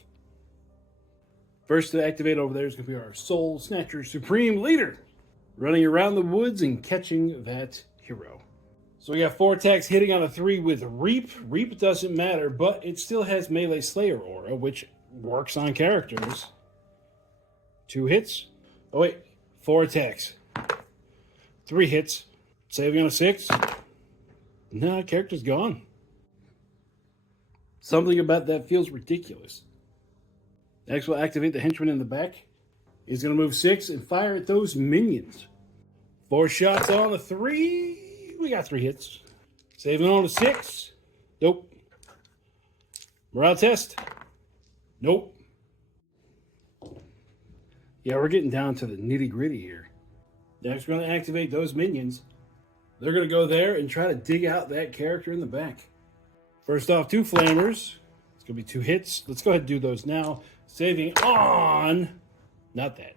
First to activate over there is going to be our Soul Snatcher Supreme Leader. Running around the woods and catching that hero. So we got 4 attacks hitting on a 3 with Reap. Reap doesn't matter, but it still has Melee Slayer aura, which works on characters. 2 hits. 4 attacks. 3 hits. Saving on a 6. Nah, character's gone. Something about that feels ridiculous. Next, we'll activate the henchman in the back. He's going to move 6 and fire at those minions. 4 shots on a 3. We got 3 hits. Saving on a 6. Nope. Morale test. Nope. Yeah, we're getting down to the nitty gritty here. Next, we're going to activate those minions. They're going to go there and try to dig out that character in the back. First off, 2 flamers. It's going to be 2 hits. Let's go ahead and do those now. Saving on... Not that.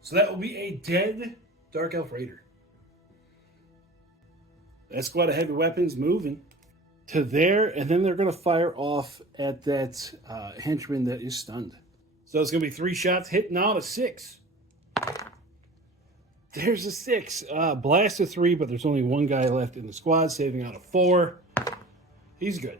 So that will be a dead Dark Elf Raider. That squad of heavy weapons moving to there, and then they're going to fire off at that henchman that is stunned. So it's going to be 3 shots hitting on a 6. There's a 6. Blast a 3, but there's only 1 guy left in the squad, saving out a 4. He's good.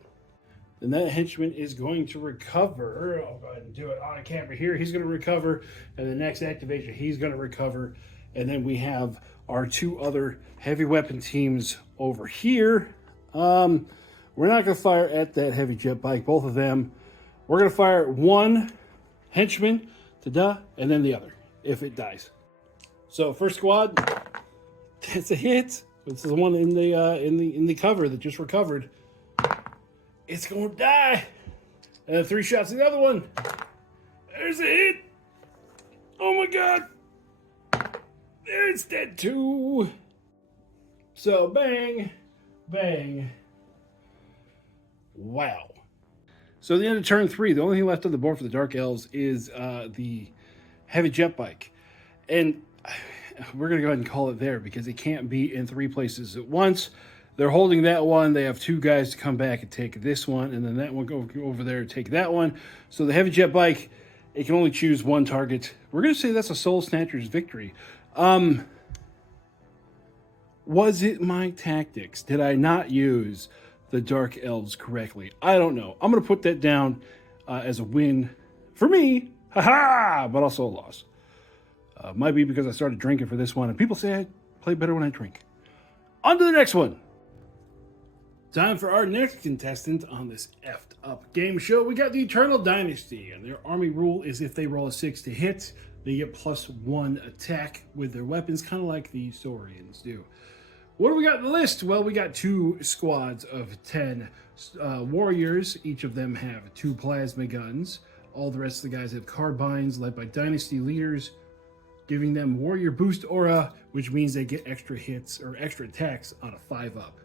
And that henchman is going to recover. I'll go ahead and do it on camera here. He's going to recover, and the next activation, he's going to recover. And then we have our 2 other heavy weapon teams over here. We're not going to fire at that heavy jet bike, both of them. We're going to fire 1 henchman, and then the other, if it dies. So first squad, that's a hit. This is the one in the cover that just recovered. It's going to die. And 3 shots to the other one. There's a hit. Oh my god. It's dead too. So bang, bang. Wow. So at the end of turn 3, the only thing left on the board for the Dark Elves is the heavy jet bike. And we're going to go ahead and call it there because it can't be in 3 places at once. They're holding that one. They have 2 guys to come back and take this one, and then that one go over there and take that one. So the heavy jet bike, it can only choose 1 target. We're going to say that's a Soul Snatcher's victory. Was it my tactics? Did I not use the Dark Elves correctly? I don't know. I'm going to put that down as a win for me, haha, but also a loss. Might be because I started drinking for this one, and people say I play better when I drink. On to the next one. Time for our next contestant on this effed up game show. We got the Eternal Dynasty, and their army rule is if they roll a 6 to hit, they get +1 attack with their weapons, kind of like the Saurians do. What do we got in the list? Well, we got 2 squads of 10 warriors. Each of them have 2 plasma guns. All the rest of the guys have carbines led by Dynasty leaders, giving them warrior boost aura, which means they get extra hits or extra attacks on a 5-up.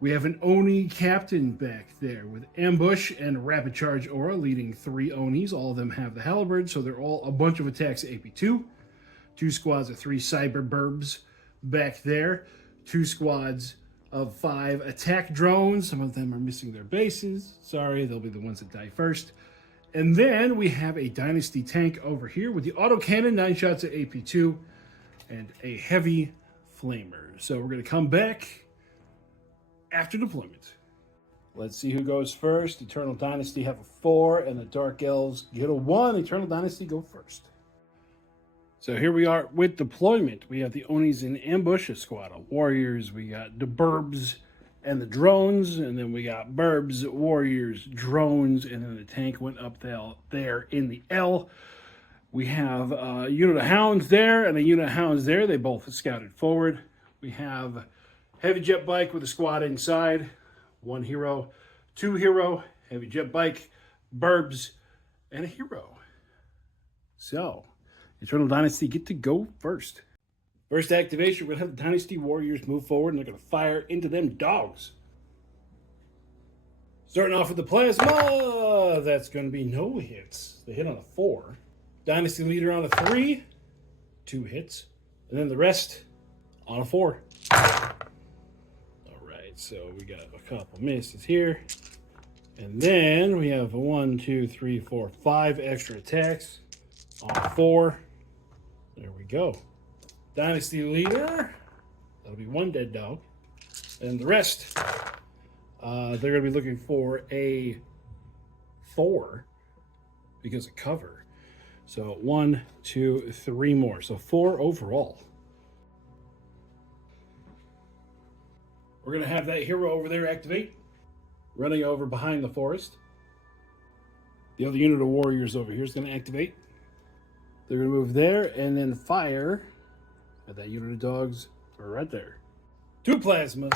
We have an Oni captain back there with ambush and rapid charge aura, leading 3 Onis. All of them have the halberd, so they're all a bunch of attacks at AP2. 2 squads of 3 cyber burbs back there. 2 squads of 5 attack drones. Some of them are missing their bases. Sorry, they'll be the ones that die first. And then we have a Dynasty tank over here with the autocannon, 9 shots at AP2, and a heavy flamer. So we're going to come back after deployment. Let's see who goes first. Eternal Dynasty have a 4, and the Dark Elves get a 1. Eternal Dynasty go first. So here we are with deployment. We have the Onis in ambush, a squad of warriors. We got the burbs and the drones, and then we got burbs, warriors, drones, and then the tank went up there in the L. We have a unit of hounds there and a unit of hounds there. They both scouted forward. We have heavy jet bike with a squad inside. 1 hero, 2 hero, heavy jet bike, burbs, and a hero. So, Eternal Dynasty get to go first. First activation, we're going to have the Dynasty Warriors move forward, and they're going to fire into them dogs. Starting off with the Plasma, that's going to be no hits. They hit on a 4. Dynasty Leader on a 3, 2 hits. And then the rest on a 4. All right, so we got a couple misses here. And then we have 1, 2, 3, 4, 5 extra attacks on a 4. There we go. Dynasty Leader, that'll be 1 dead dog. And the rest, they're going to be looking for a 4 because of cover. So 1, 2, 3 more. So 4 overall. We're going to have that hero over there activate, running over behind the forest. The other unit of warriors over here is going to activate. They're going to move there and then fire at that unit of dogs right there. 2 plasma.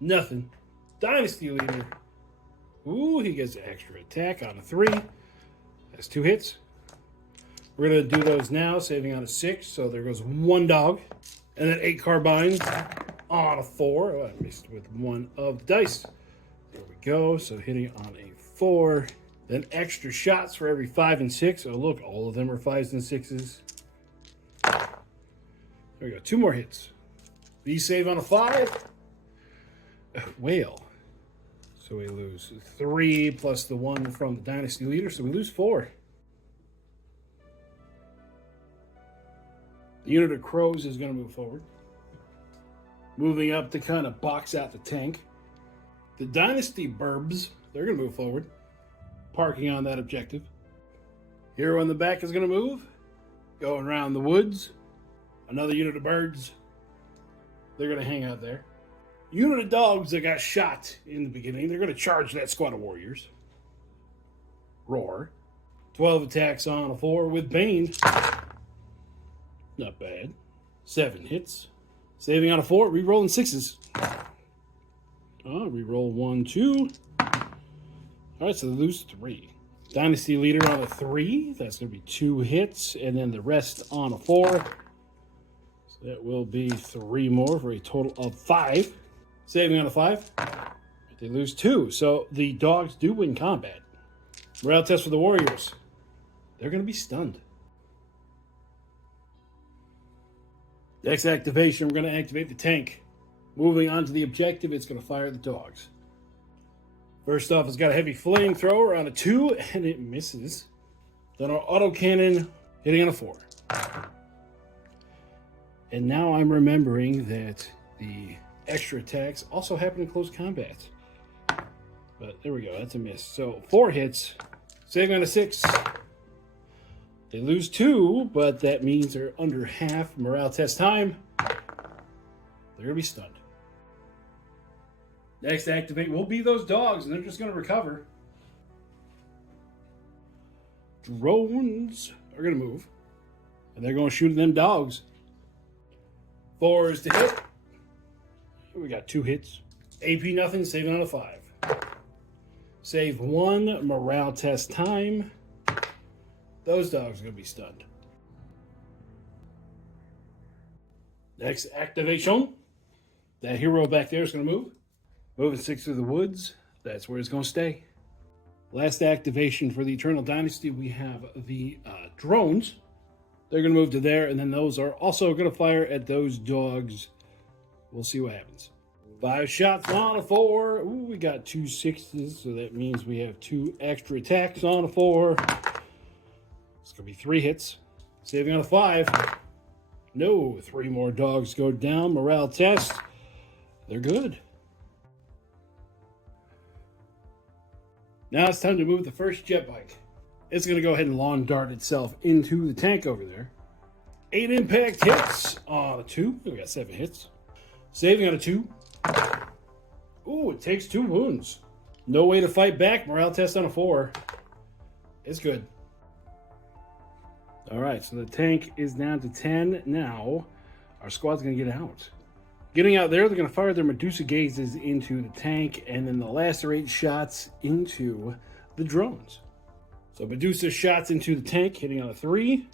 Nothing. Dynasty Leader. Ooh, he gets an extra attack on a 3. That's 2 hits. We're going to do those now, saving on a 6. So there goes 1 dog. And then 8 carbines on a 4. Oh, I missed with 1 of the dice. There we go. So hitting on a 4. Then extra shots for every 5 and 6. Oh, look, all of them are 5s and 6s. There we go. 2 more hits. These save on a 5. Whale. So we lose 3 plus the 1 from the Dynasty Leader. So we lose 4. The unit of crows is going to move forward. Moving up to kind of box out the tank. The Dynasty burbs, they're going to move forward. Parking on that objective. Hero in the back is going to move. Going around the woods. Another unit of birds. They're going to hang out there. Unit of dogs that got shot in the beginning. They're going to charge that squad of warriors. Roar. 12 attacks on a 4 with Bane. Not bad. 7 hits. Saving on a 4. Rerolling 6s. Oh, reroll 1, 2. Alright, so they lose 3. Dynasty Leader on a 3. That's going to be 2 hits. And then the rest on a 4. So that will be 3 more for a total of 5. Saving on a 5. They lose 2. So the dogs do win combat. Morale test for the warriors. They're going to be stunned. Next activation, we're going to activate the tank. Moving on to the objective, it's going to fire the dogs. First off, it's got a heavy flamethrower on a 2, and it misses. Then our autocannon hitting on a 4. And now I'm remembering that the extra attacks also happen in close combat. But there we go, that's a miss. So 4 hits, saving on a 6. They lose 2, but that means they're under half morale test time. They're going to be stunned. Next activate will be those dogs, and they're just going to recover. Drones are going to move, and they're going to shoot at them dogs. 4 is to hit. We got 2 hits. AP nothing, saving on a 5. Save 1 morale test time. Those dogs are going to be stunned. Next activation. That hero back there is going to move. Moving 6 through the woods. That's where it's going to stay. Last activation for the Eternal Dynasty, we have the drones. They're going to move to there, and then those are also going to fire at those dogs. We'll see what happens. 5 shots on a 4. Ooh, we got 2 6s, so that means we have 2 extra attacks on a 4. It's going to be 3 hits. Saving on a 5. No, 3 more dogs go down. Morale test. They're good. Now it's time to move the first jet bike. It's going to go ahead and lawn dart itself into the tank over there. 8 impact hits on a 2. We got 7 hits. Saving on a 2. Ooh, it takes 2 wounds. No way to fight back. Morale test on a 4. It's good. All right, so the tank is down to 10 now. Our squad's going to get out. Getting out there, they're going to fire their Medusa Gazes into the tank and then the lacerate shots into the drones. So Medusa shots into the tank, hitting on a 3.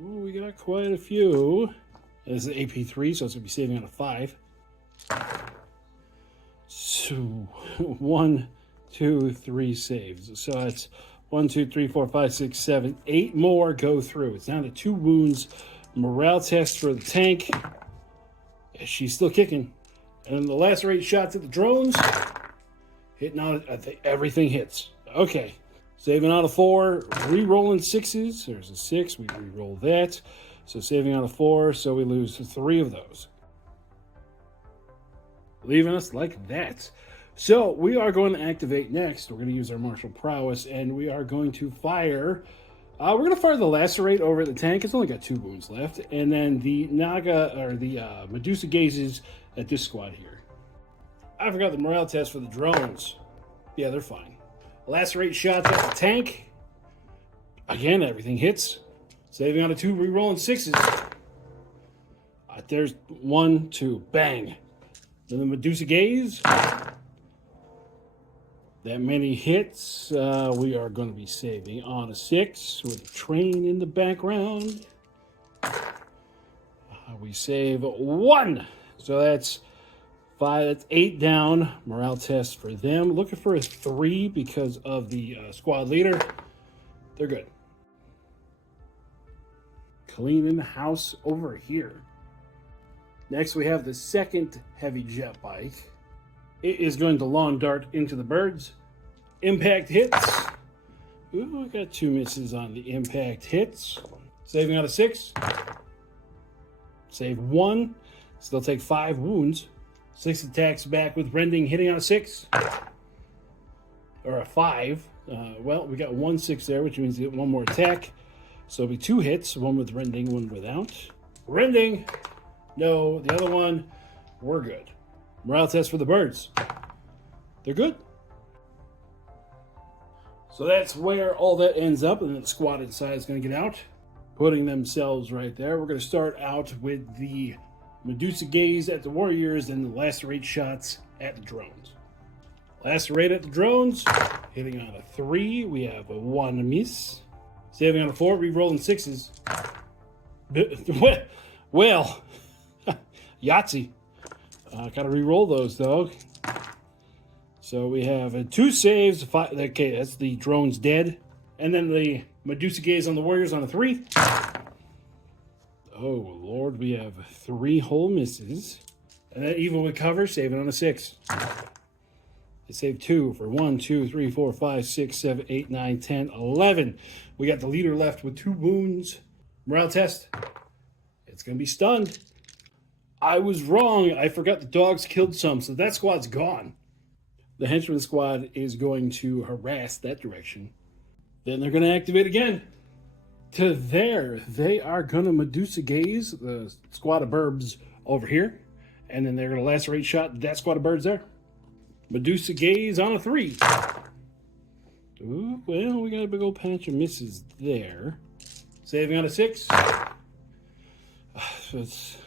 Ooh, we got quite a few. This is an AP3, so it's going to be saving on a 5. So 1, 2, 3 saves. So that's 1, 2, 3, 4, 5, 6, 7, 8 more go through. It's down to 2 wounds. Morale test for the tank. She's still kicking. And then the lacerate shots at the drones. Hitting on it. I think everything hits. Okay. Saving out of 4. Re-rolling 6s. There's a 6. We re-roll that. So saving out of 4. So we lose 3 of those. Leaving us like that. So we are going to activate next. We're going to use our martial prowess. And we are going to fire... we're going to fire the lacerate over at the tank. It's only got 2 wounds left. And then the Naga, or the Medusa Gazes at this squad here. I forgot the morale test for the drones. Yeah, they're fine. Lacerate shots at the tank. Again, everything hits. Saving out of 2, re-rolling 6s. There's 1, 2, bang. Then the Medusa Gaze. That many hits. We are going to be saving on a 6 with a train in the background. We save 1. So that's 5. That's 8 down. Morale test for them. Looking for a 3 because of the squad leader. They're good. Cleaning the house over here. Next, we have the second heavy jet bike. It is going to lawn dart into the birds. Impact hits. Ooh, we got 2 misses on the impact hits. Saving out of 6. Save 1. Still take 5 wounds. 6 attacks back with rending, hitting on a 6. Or a 5. Well, we got 1 6 there, which means we get 1 more attack. So it'll be 2 hits. 1 with rending, 1 without. Rending. No, the other one, we're good. Morale test for the birds. They're good. So that's where all that ends up, and then the squad inside is going to get out, putting themselves right there. We're going to start out with the Medusa Gaze at the warriors and the lacerate shots at the drones. Lacerate at the drones, hitting on a 3. We have a 1 miss. Saving on a 4, re-rolling 6s. Well, Yahtzee. Gotta re-roll those though. So we have 2 saves. 5, okay, that's the drones dead. And then the Medusa Gaze on the warriors on a 3. Oh Lord, we have 3 whole misses. And then even with cover, saving on a 6. They save 2 for 1, 2, 3, 4, 5, 6, 7, 8, 9, 10, 11. We got the leader left with 2 wounds. Morale test. It's gonna be stunned. I was wrong. I forgot the dogs killed some, so that squad's gone. The henchman squad is going to harass that direction. Then they're going to activate again. To there, they are going to Medusa Gaze the squad of burbs over here. And then they're going to lacerate shot that squad of birds there. Medusa Gaze on a 3. Ooh, well, we got a big old patch of misses there. Saving on a 6. So it's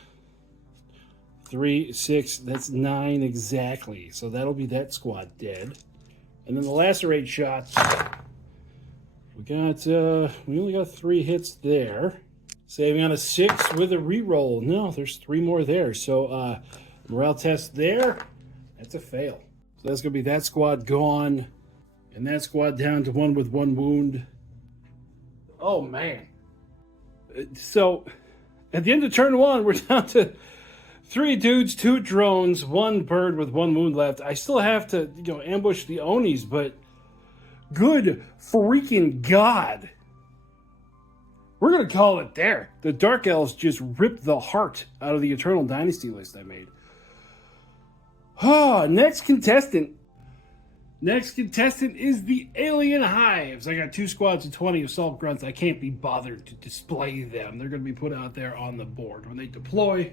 3, 6, that's 9 exactly. So that'll be that squad dead. And then the lacerate shots. We only got 3 hits there. Saving on a 6 with a reroll. No, there's 3 more there. So morale test there. That's a fail. So that's gonna be that squad gone. And that squad down to 1 with 1 wound. Oh man. So at the end of turn 1, we're down to 3 dudes, 2 drones, 1 bird with 1 wound left. I still have to, ambush the Onis, but good freaking God. We're going to call it there. The Dark Elves just ripped the heart out of the Eternal Dynasty list I made. Next contestant. Next contestant is the Alien Hives. I got 2 squads of 20 assault grunts. I can't be bothered to display them. They're going to be put out there on the board. When they deploy,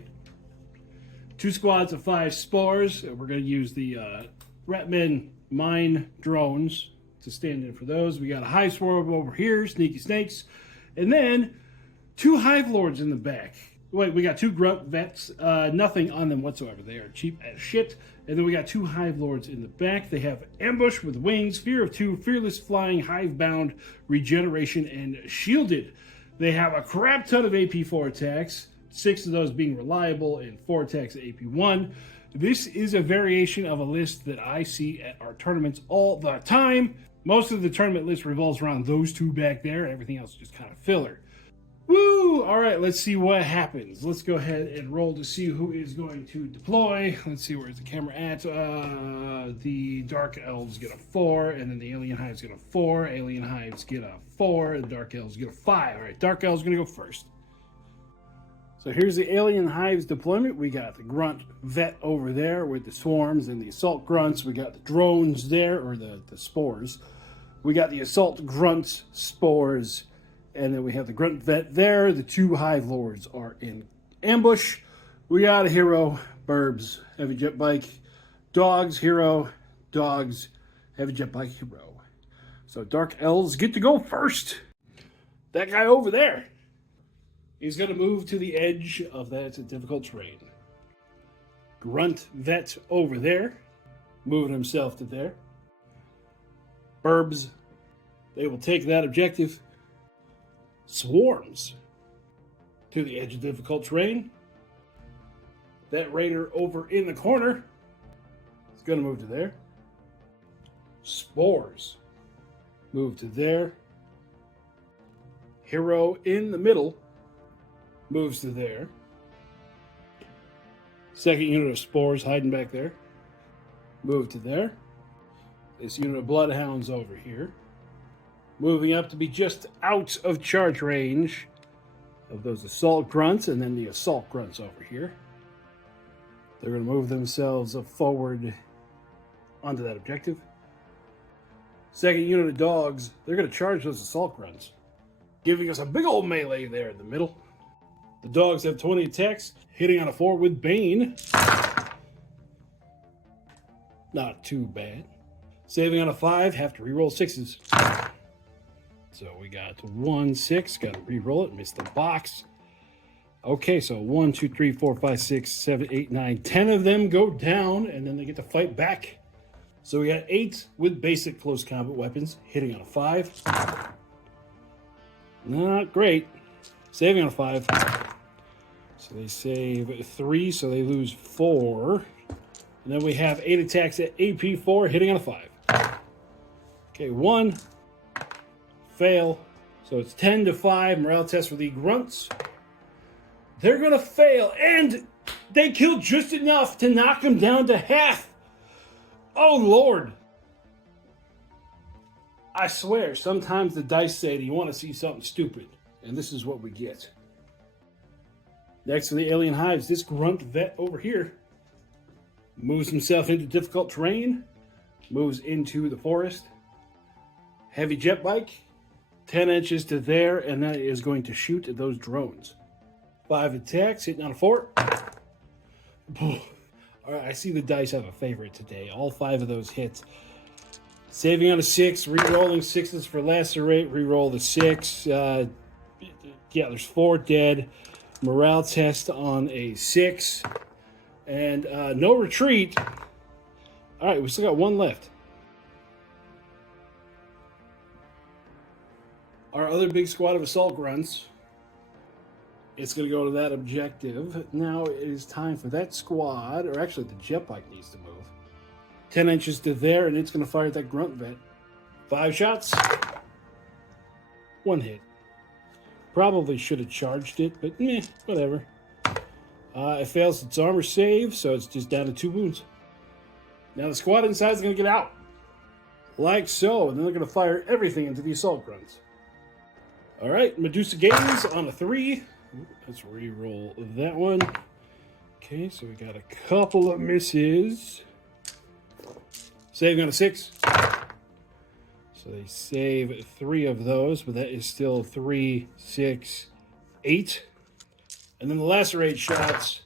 2 squads of 5 spores. We're going to use the Ratmen mine drones to stand in for those. We got a Hive swarm over here, sneaky snakes, and then 2 Hive lords in the back. Wait, we got 2 grunt vets, nothing on them whatsoever. They are cheap as shit. And then we got 2 Hive lords in the back. They have ambush with wings, fear of 2, fearless flying, hive bound, regeneration, and shielded. They have a crap ton of AP4 attacks, 6 of those being reliable, and 4 attacks at AP1. This is a variation of a list that I see at our tournaments all the time. Most of the tournament list revolves around those 2 back there. Everything else is just kind of filler. Woo! All right, let's see what happens. Let's go ahead and roll to see who is going to deploy. Let's see, where's the camera at? The Dark Elves get a 4, and then the Alien Hives get a 4. Alien Hives get a 4, and the Dark Elves get a 5. All right, Dark Elves going to go first. So here's the Alien Hives deployment. We got the Grunt Vet over there with the Swarms and the Assault Grunts. We got the drones there, or the Spores. We got the Assault Grunts, Spores, and then we have the Grunt Vet there. The 2 Hive Lords are in ambush. We got a hero, Burbs, Heavy Jet Bike, Dogs, hero, Dogs, Heavy Jet Bike, hero. So Dark Elves get to go first. That guy over there, he's going to move to the edge of that difficult terrain. Grunt Vet over there, moving himself to there. Burbs, they will take that objective. Swarms to the edge of difficult terrain. That raider over in the corner is going to move to there. Spores move to there. Hero in the middle moves to there. Second unit of Spores hiding back there. Move to there. This unit of Bloodhounds over here. Moving up to be just out of charge range of those Assault Grunts, and then the Assault Grunts over here. They're going to move themselves forward onto that objective. Second unit of Dogs, they're going to charge those Assault Grunts, giving us a big old melee there in the middle. The Dogs have 20 attacks, hitting on a 4 with Bane. Not too bad. Saving on a 5, have to reroll 6s. So we got 1, 6, got to re-roll it, missed the box. Okay, so 1, 2, 3, 4, 5, 6, 7, 8, 9, 10 of them go down, and then they get to fight back. So we got 8 with basic close combat weapons, hitting on a 5. Not great. Saving on a 5. So they save 3, so they lose 4. And then we have 8 attacks at AP4, hitting on a 5. Okay, 1. Fail. So it's 10 to 5. Morale test for the Grunts. They're going to fail. And they killed just enough to knock them down to half. Oh, Lord. I swear, sometimes the dice say that you want to see something stupid. And this is what we get. Next to the Alien Hives, this Grunt Vet over here moves himself into difficult terrain. Moves into the forest. Heavy Jet Bike. 10 inches to there, and that is going to shoot at those drones. 5 attacks, hitting on a 4. All right, I see the dice have a favorite today. All 5 of those hits. Saving on a 6, re-rolling 6s for lacerate, re-roll the 6. Yeah, there's 4 dead. Morale test on a 6. And no retreat. All right, we still got 1 left. Our other big squad of Assault Grunts, it's going to go to that objective. Now it is time for that squad, or actually the Jet Bike needs to move. 10 inches to there, and it's going to fire at that Grunt Vet. 5 shots. 1 hit. Probably should have charged it, but whatever. It fails its armor save, so it's just down to 2 wounds. Now the squad inside is going to get out. Like so, and then they're going to fire everything into the Assault Grunts. All right, Medusa Gaze on a 3. Let's re-roll that one. Okay, so we got a couple of misses. Saving on a 6. So they save 3 of those, but that is still 3, 6, 8. And then the lacerate shots.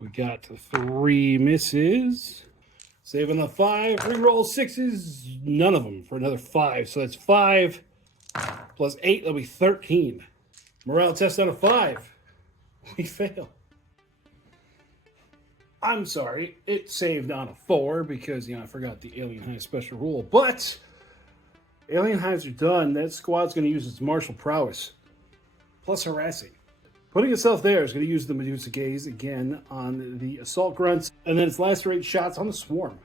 We got 3 misses. Saving a 5. Reroll 6s. None of them for another 5. So that's 5 plus 8. That'll be 13. Morale test on a 5. We fail. I'm sorry. It saved on a 4 because, I forgot the Alien Hive special rule. But Alien Hives are done. That squad's going to use its martial prowess. Plus harassing. Putting itself there is going to use the Medusa Gaze again on the Assault Grunts. And then its lacerate shots on the Swarm.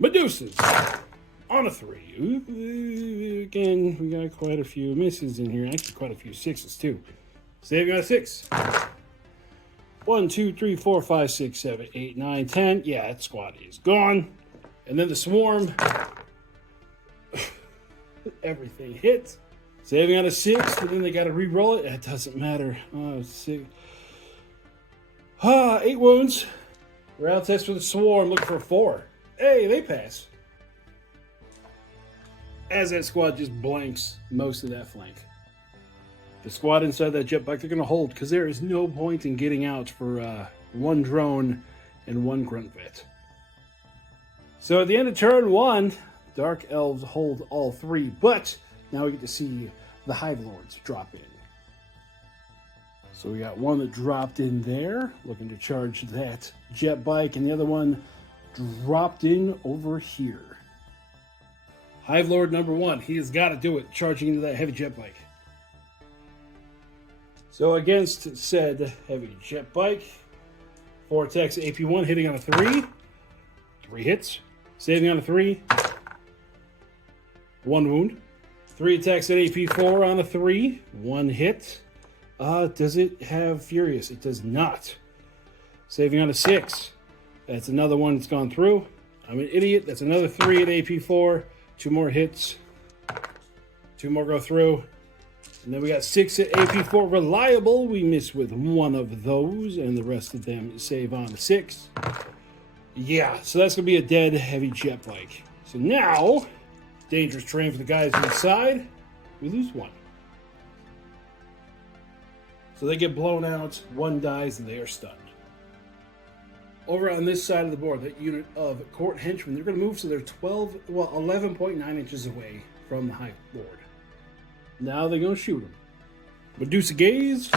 Medusas on a 3. Ooh, again, we got quite a few misses in here. Actually, quite a few 6s too. Saving on a 6. 1, 2, 3, 4, 5, 6, 7, 8, 9, 10. Yeah, that squad is gone. And then the Swarm. Everything hits. Saving on a 6, but then they got to re-roll it. That doesn't matter. 6. 8 wounds. Round test for the Swarm. Looking for a 4. Hey, they pass. As that squad just blanks most of that flank. The squad inside that jetpack, they're going to hold because there is no point in getting out for 1 drone and 1 grunt vet. So at the end of turn 1, Dark Elves hold all 3, but now we get to see the Hive Lords drop in. So we got one that dropped in there, looking to charge that jet bike, and the other one dropped in over here. Hive Lord number 1, he has got to do it, charging into that heavy jet bike. So against said heavy jet bike, 4 attacks AP1, hitting on a 3. 3 hits, saving on a 3. 1 wound. 3 attacks at AP4 on a 3. 1 hit. Does it have Furious? It does not. Saving on a 6. That's another one that's gone through. I'm an idiot. That's another 3 at AP4. 2 more hits. 2 more go through. And then we got 6 at AP4 Reliable. We miss with 1 of those, and the rest of them save on a 6. Yeah, so that's going to be a dead heavy jet bike. So now, dangerous terrain for the guys inside. We lose 1. So they get blown out, 1 dies, and they are stunned. Over on this side of the board, that unit of Court Henchmen, they're going to move so they're 11.9 inches away from the Hive Lord. Now they're going to shoot him. Medusa Gaze,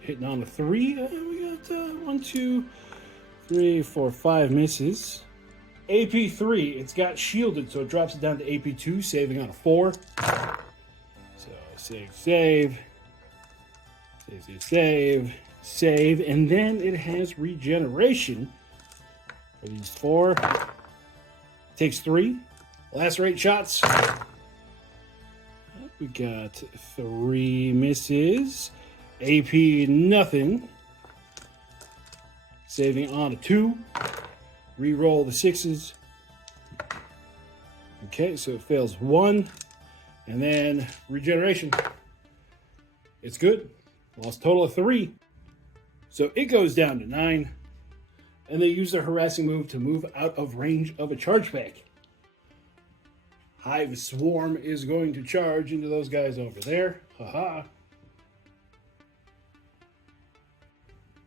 hitting on a 3. We got 1, 2, 3, 4, 5 misses. AP3, it's got shielded, so it drops it down to AP2, saving on a 4. So save, save, and then it has regeneration for these 4. Takes 3. Lacerate shots. We got 3 misses. AP nothing. Saving on a 2. Reroll the 6s. Okay, so it fails 1. And then regeneration. It's good. Lost total of 3. So it goes down to 9. And they use their harassing move to move out of range of a charge pack. Hive Swarm is going to charge into those guys over there. Haha.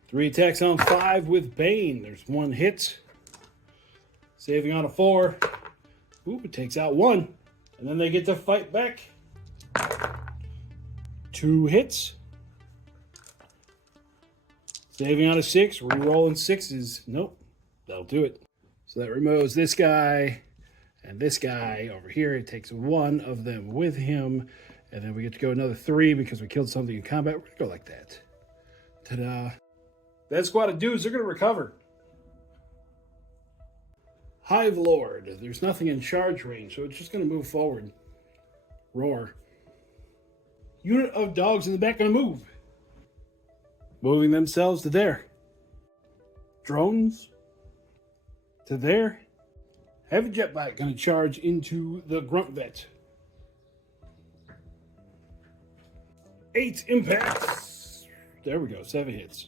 3 attacks on 5 with Bane. There's 1 hit. Saving on a 4. Ooh, it takes out 1. And then they get to fight back. 2 hits. Saving on a 6. Rerolling 6s. Nope. That'll do it. So that removes this guy. And this guy over here, it takes 1 of them with him. And then we get to go another 3 because we killed something in combat. We're going to go like that. Ta-da. That squad of dudes, they're going to recover. Hive Lord. There's nothing in charge range, so it's just going to move forward. Roar. Unit of dogs in the back going to move. Moving themselves to there. Drones. To there. Heavy jetbike going to charge into the grunt vet. 8 impacts. There we go. 7 hits.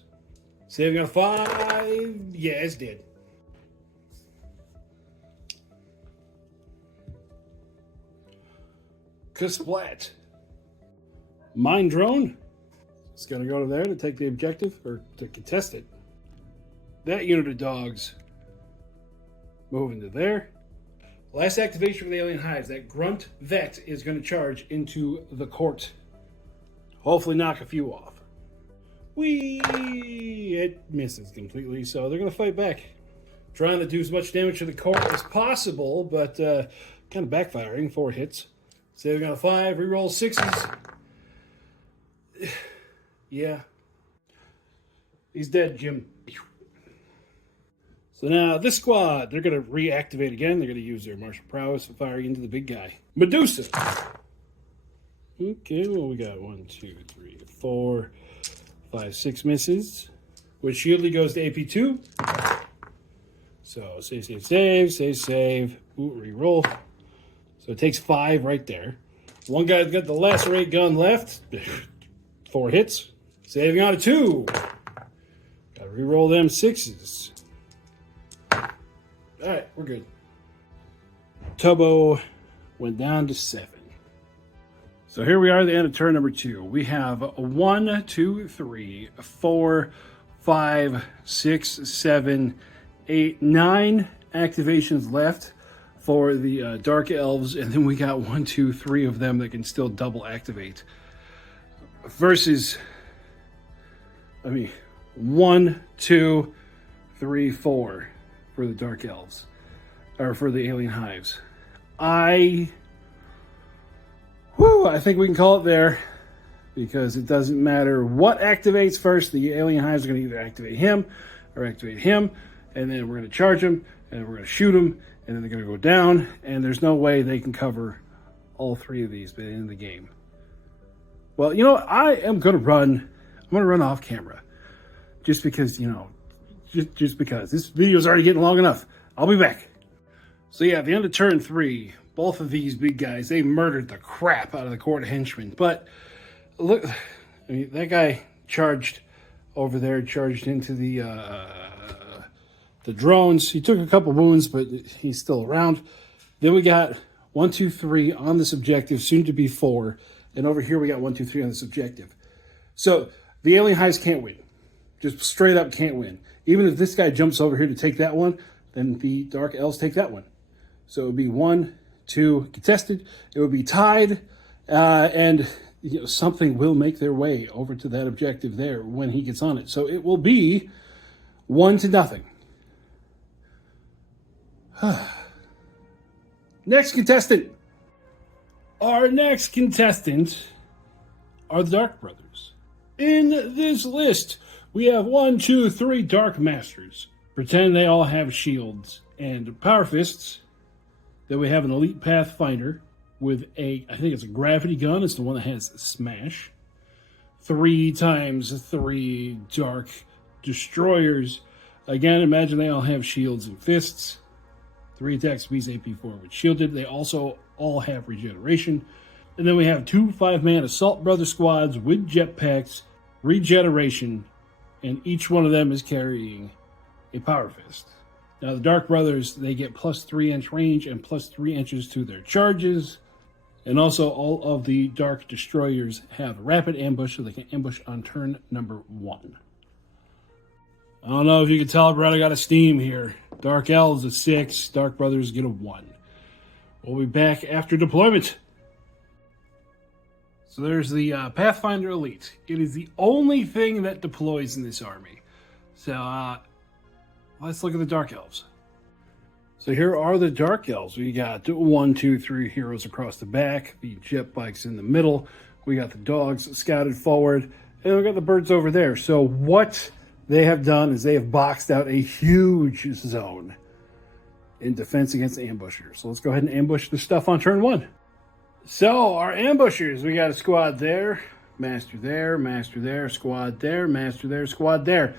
Saving on 5. Yeah, it's dead. Kasplat. Mine drone. It's going to go to there to take the objective or to contest it. That unit of dogs moving to there. Last activation for the alien hives. That grunt vet is going to charge into the court. Hopefully knock a few off. Whee! It misses completely, so they're going to fight back. Trying to do as much damage to the court as possible, but kind of backfiring. 4 hits. Saving on a 5, reroll 6s. Yeah. He's dead, Jim. So now this squad, they're going to reactivate again. They're going to use their martial prowess and fire into the big guy. Medusa. Okay, well, we got 1, 2, 3, 4, 5, 6 misses. Which shieldly goes to AP2. So save. Ooh, reroll. So it takes 5 right there. One guy's got the lacerate gun left. 4 hits. Saving on a 2. Gotta reroll them 6s. Alright, we're good. Tubbo went down to 7. So here we are at the end of turn number 2. We have 1, 2, 3, 4, 5, 6, 7, 8, 9 activations left for the Dark Elves, and then we got 1, 2, 3 of them that can still double activate. Versus, 1, 2, 3, 4 for the Dark Elves, or for the Alien Hives. I think we can call it there, because it doesn't matter what activates first. The Alien Hives are going to either activate him or activate him, and then we're going to charge him, and then we're going to shoot him, and then they're going to go down, and there's no way they can cover all 3 of these by the end of the game. Well, you know what? I'm going to run off camera. Just because, just because. This video is already getting long enough. I'll be back. So yeah, at the end of turn 3, both of these big guys, they murdered the crap out of the court henchmen. But look, that guy charged over there, charged into the drones. He took a couple wounds, but he's still around. Then we got 1, 2, 3 on this objective, soon to be 4. And over here we got 1, 2, 3 on this objective. So the Alien Hives can't win. Just straight up can't win. Even if this guy jumps over here to take that one, then the Dark Elves take that one. So it would be 1, 2 contested. It would be tied, and something will make their way over to that objective there when he gets on it. So it will be 1-0. Next contestant. Our next contestant are the Dark Brothers. In this list, we have 1, 2, 3 Dark Masters. Pretend they all have shields and power fists. Then we have an elite Pathfinder with I think it's a gravity gun. It's the one that has smash. 3 times 3 Dark Destroyers. Again, imagine they all have shields and fists. 3 attack speeds, AP4 with shielded. They also all have regeneration. And then we have 2 5-man Assault Brother squads with jetpacks, regeneration, and each one of them is carrying a power fist. Now the Dark Brothers, they get plus 3-inch range and plus 3 inches to their charges. And also all of the Dark Destroyers have rapid ambush, so they can ambush on turn number 1. I don't know if you can tell, but I got a steam here. Dark Elves a 6, Dark Brothers get a 1. We'll be back after deployment. So there's the Pathfinder Elite. It is the only thing that deploys in this army. So let's look at the Dark Elves. So here are the Dark Elves. We got 1, 2, 3 heroes across the back. The jet bikes in the middle. We got the dogs scouted forward. And we got the birds over there. So what they have done is they have boxed out a huge zone in defense against ambushers. So let's go ahead and ambush the stuff on turn 1. So our ambushers, we got a squad there, master there, squad there, master there, squad there.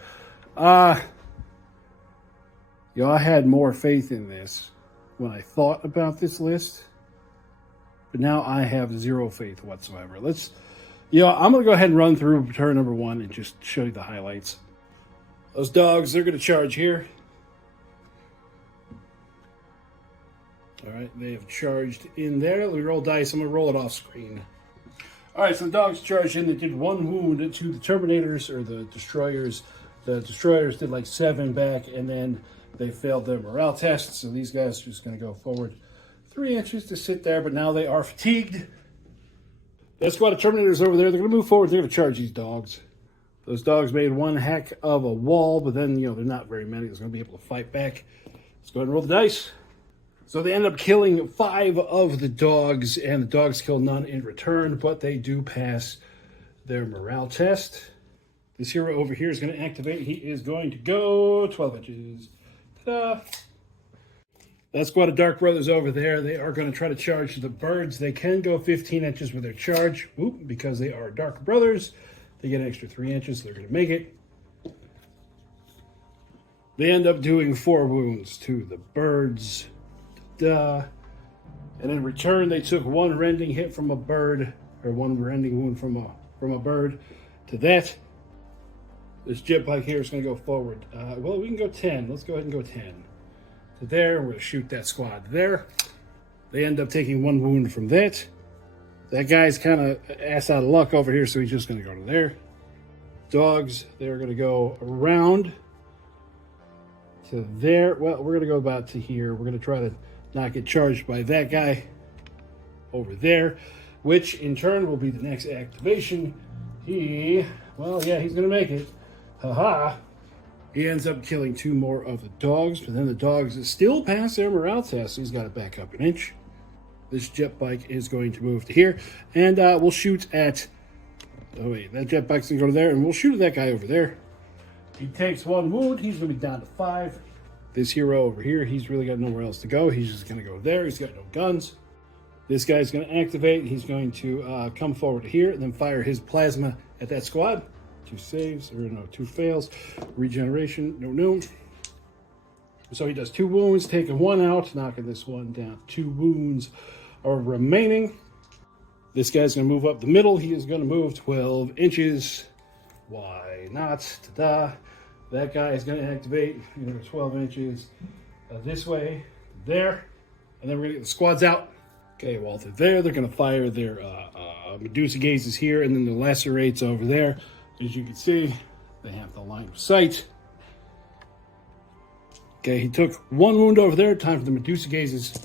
I had more faith in this when I thought about this list, but now I have 0 faith whatsoever. I'm going to go ahead and run through turn number 1 and just show you the highlights. Those dogs, they're going to charge here. All right, they have charged in there. Let me roll dice. I'm going to roll it off screen. All right, so the dogs charged in. They did 1 wound to the Terminators, or the Destroyers, The destroyers did like 7 back, and then they failed their morale test. So these guys are just going to go forward 3 inches to sit there, but now they are fatigued. That squad of Terminators over there, they're going to move forward. They're going to charge these dogs. Those dogs made one heck of a wall, but then, they're not very many. They're going to be able to fight back. Let's go ahead and roll the dice. So they end up killing 5 of the dogs, and the dogs kill none in return, but they do pass their morale test. This hero over here is going to activate. He is going to go 12 inches. Ta-da! That squad of Dark Brothers over there, they are going to try to charge the birds. They can go 15 inches with their charge. Oop, because they are Dark Brothers, they get an extra 3 inches, so they're going to make it. They end up doing 4 wounds to the birds. Duh. And in return, they took 1 rending hit from a bird, or 1 rending wound from a bird. To that, this jetpack here is going to go forward. Well, we can go 10. Let's go ahead and go 10. To there, we're going to shoot that squad there. They end up taking 1 wound from that. That guy's kind of ass out of luck over here, so he's just going to go to there. Dogs, they're going to go around to there. Well, we're going to go about to here. We're going to try to not get charged by that guy over there, which in turn will be the next activation. He's going to make it. Haha. He ends up killing 2 more of the dogs, but then the dogs still pass their morale test. He's got to back up an inch. This jet bike is going to move to here, and we'll shoot at... Oh, wait, that jet bike's going to go to there, and we'll shoot at that guy over there. He takes 1 wound. He's going to be down to 5. This hero over here, he's really got nowhere else to go. He's just going to go there. He's got no guns. This guy's going to activate. He's going to come forward to here and then fire his plasma at that squad. 2 saves, or no, 2 fails. Regeneration, no. So he does 2 wounds, taking 1 out, knocking this one down. 2 wounds are remaining. This guy's going to move up the middle. He is going to move 12 inches. Why not? Ta-da. That guy is going to activate 12 inches this way, there. And then we're going to get the squads out. Okay, while they're there, they're going to fire their Medusa Gazes here, and then the Lacerates over there. As you can see, they have the line of sight. Okay, he took 1 wound over there. Time for the Medusa Gazes.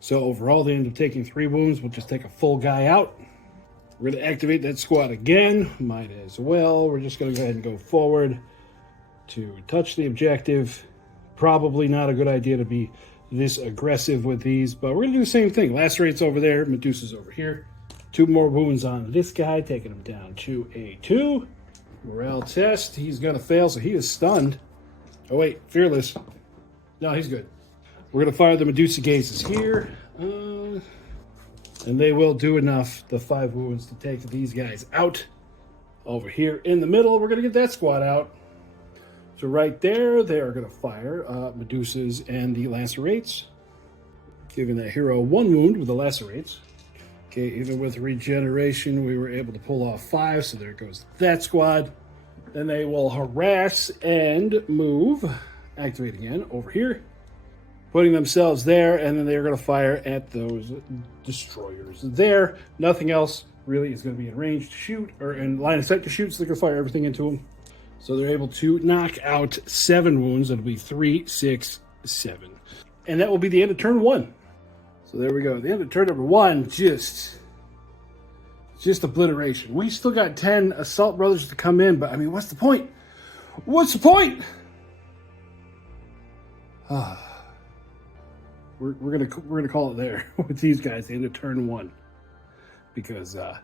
So overall, they end up taking 3 wounds. We'll just take a full guy out. We're going to activate that squad again. Might as well. We're just going to go ahead and go forward to touch the objective. Probably not a good idea to be this aggressive with these, but we're going to do the same thing. Lacerates over there. Medusa's over here. 2 more wounds on this guy, taking him down to a 2. Morale test. He's going to fail, so he is stunned. Oh, wait. Fearless. No, he's good. We're going to fire the Medusa Gazes here. And they will do enough, the 5 wounds, to take these guys out. Over here in the middle, we're going to get that squad out. So right there, they are going to fire Medusas and the Lacerates. Giving that hero 1 wound with the Lacerates. Okay, even with regeneration, we were able to pull off 5, so there goes that squad. Then they will harass and move. Activate again over here. Putting themselves there, and then they're going to fire at those destroyers there. Nothing else really is going to be in range to shoot, or in line of sight to shoot, so they're going to fire everything into them. So they're able to knock out 7 wounds. That'll be 3, 6, 7. And that will be the end of turn 1. So there we go. The end of turn number 1, just obliteration. We still got 10 Assault Brothers to come in, but I mean, what's the point? What's the point? We're gonna call it there with these guys. The end of turn 1, because what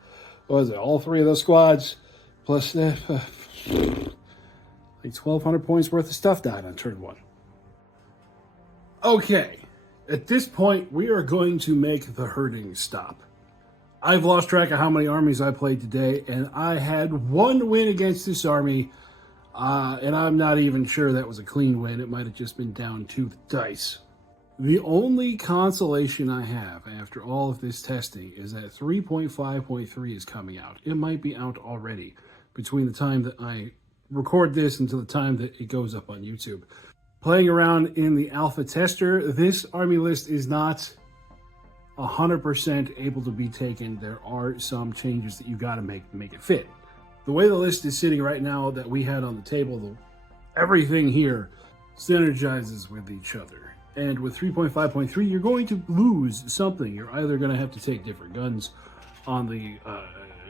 was it? All 3 of those squads plus like 1,200 points worth of stuff died on turn 1. Okay, at this point we are going to make the herding stop. I've lost track of how many armies I played today, and I had 1 win against this army, and I'm not even sure that was a clean win. It might have just been down to the dice. The only consolation I have after all of this testing is that 3.5.3 is coming out. It might be out already between the time that I record this until the time that it goes up on YouTube. Playing around in the alpha tester, this army list is not 100% able to be taken. There are some changes that you got to make it fit. The way the list is sitting right now that we had on the table, everything here synergizes with each other. And with 3.5.3, you're going to lose something. You're either going to have to take different guns. On the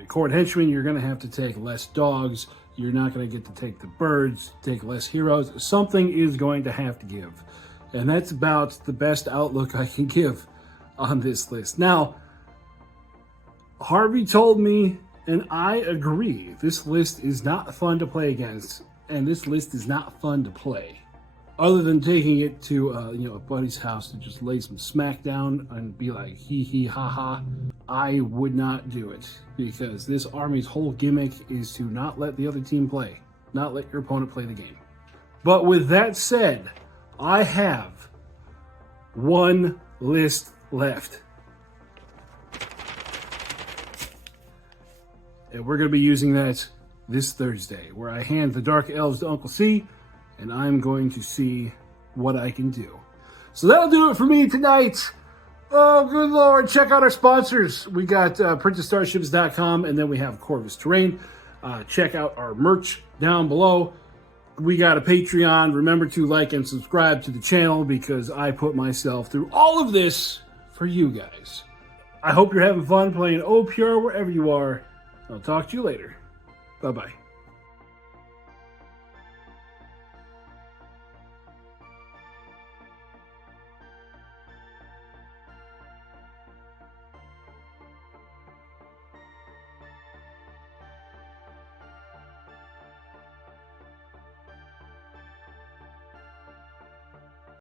Court Henchman, you're going to have to take less dogs. You're not going to get to take the birds, take less heroes. Something is going to have to give. And that's about the best outlook I can give on this list. Now, Harvey told me, and I agree, this list is not fun to play against. And this list is not fun to play. Other than taking it to a buddy's house to just lay some smack down and be like, hee hee ha ha, I would not do it. Because this army's whole gimmick is to not let the other team play. Not let your opponent play the game. But with that said, I have one list left. And we're going to be using that this Thursday, where I hand the Dark Elves to Uncle C, and I'm going to see what I can do. So that'll do it for me tonight. Oh, good Lord. Check out our sponsors. We got PrintedStarships.com, and then we have Corvus Terrain. Check out our merch down below. We got a Patreon. Remember to like and subscribe to the channel because I put myself through all of this for you guys. I hope you're having fun playing OPR wherever you are. I'll talk to you later. Bye-bye.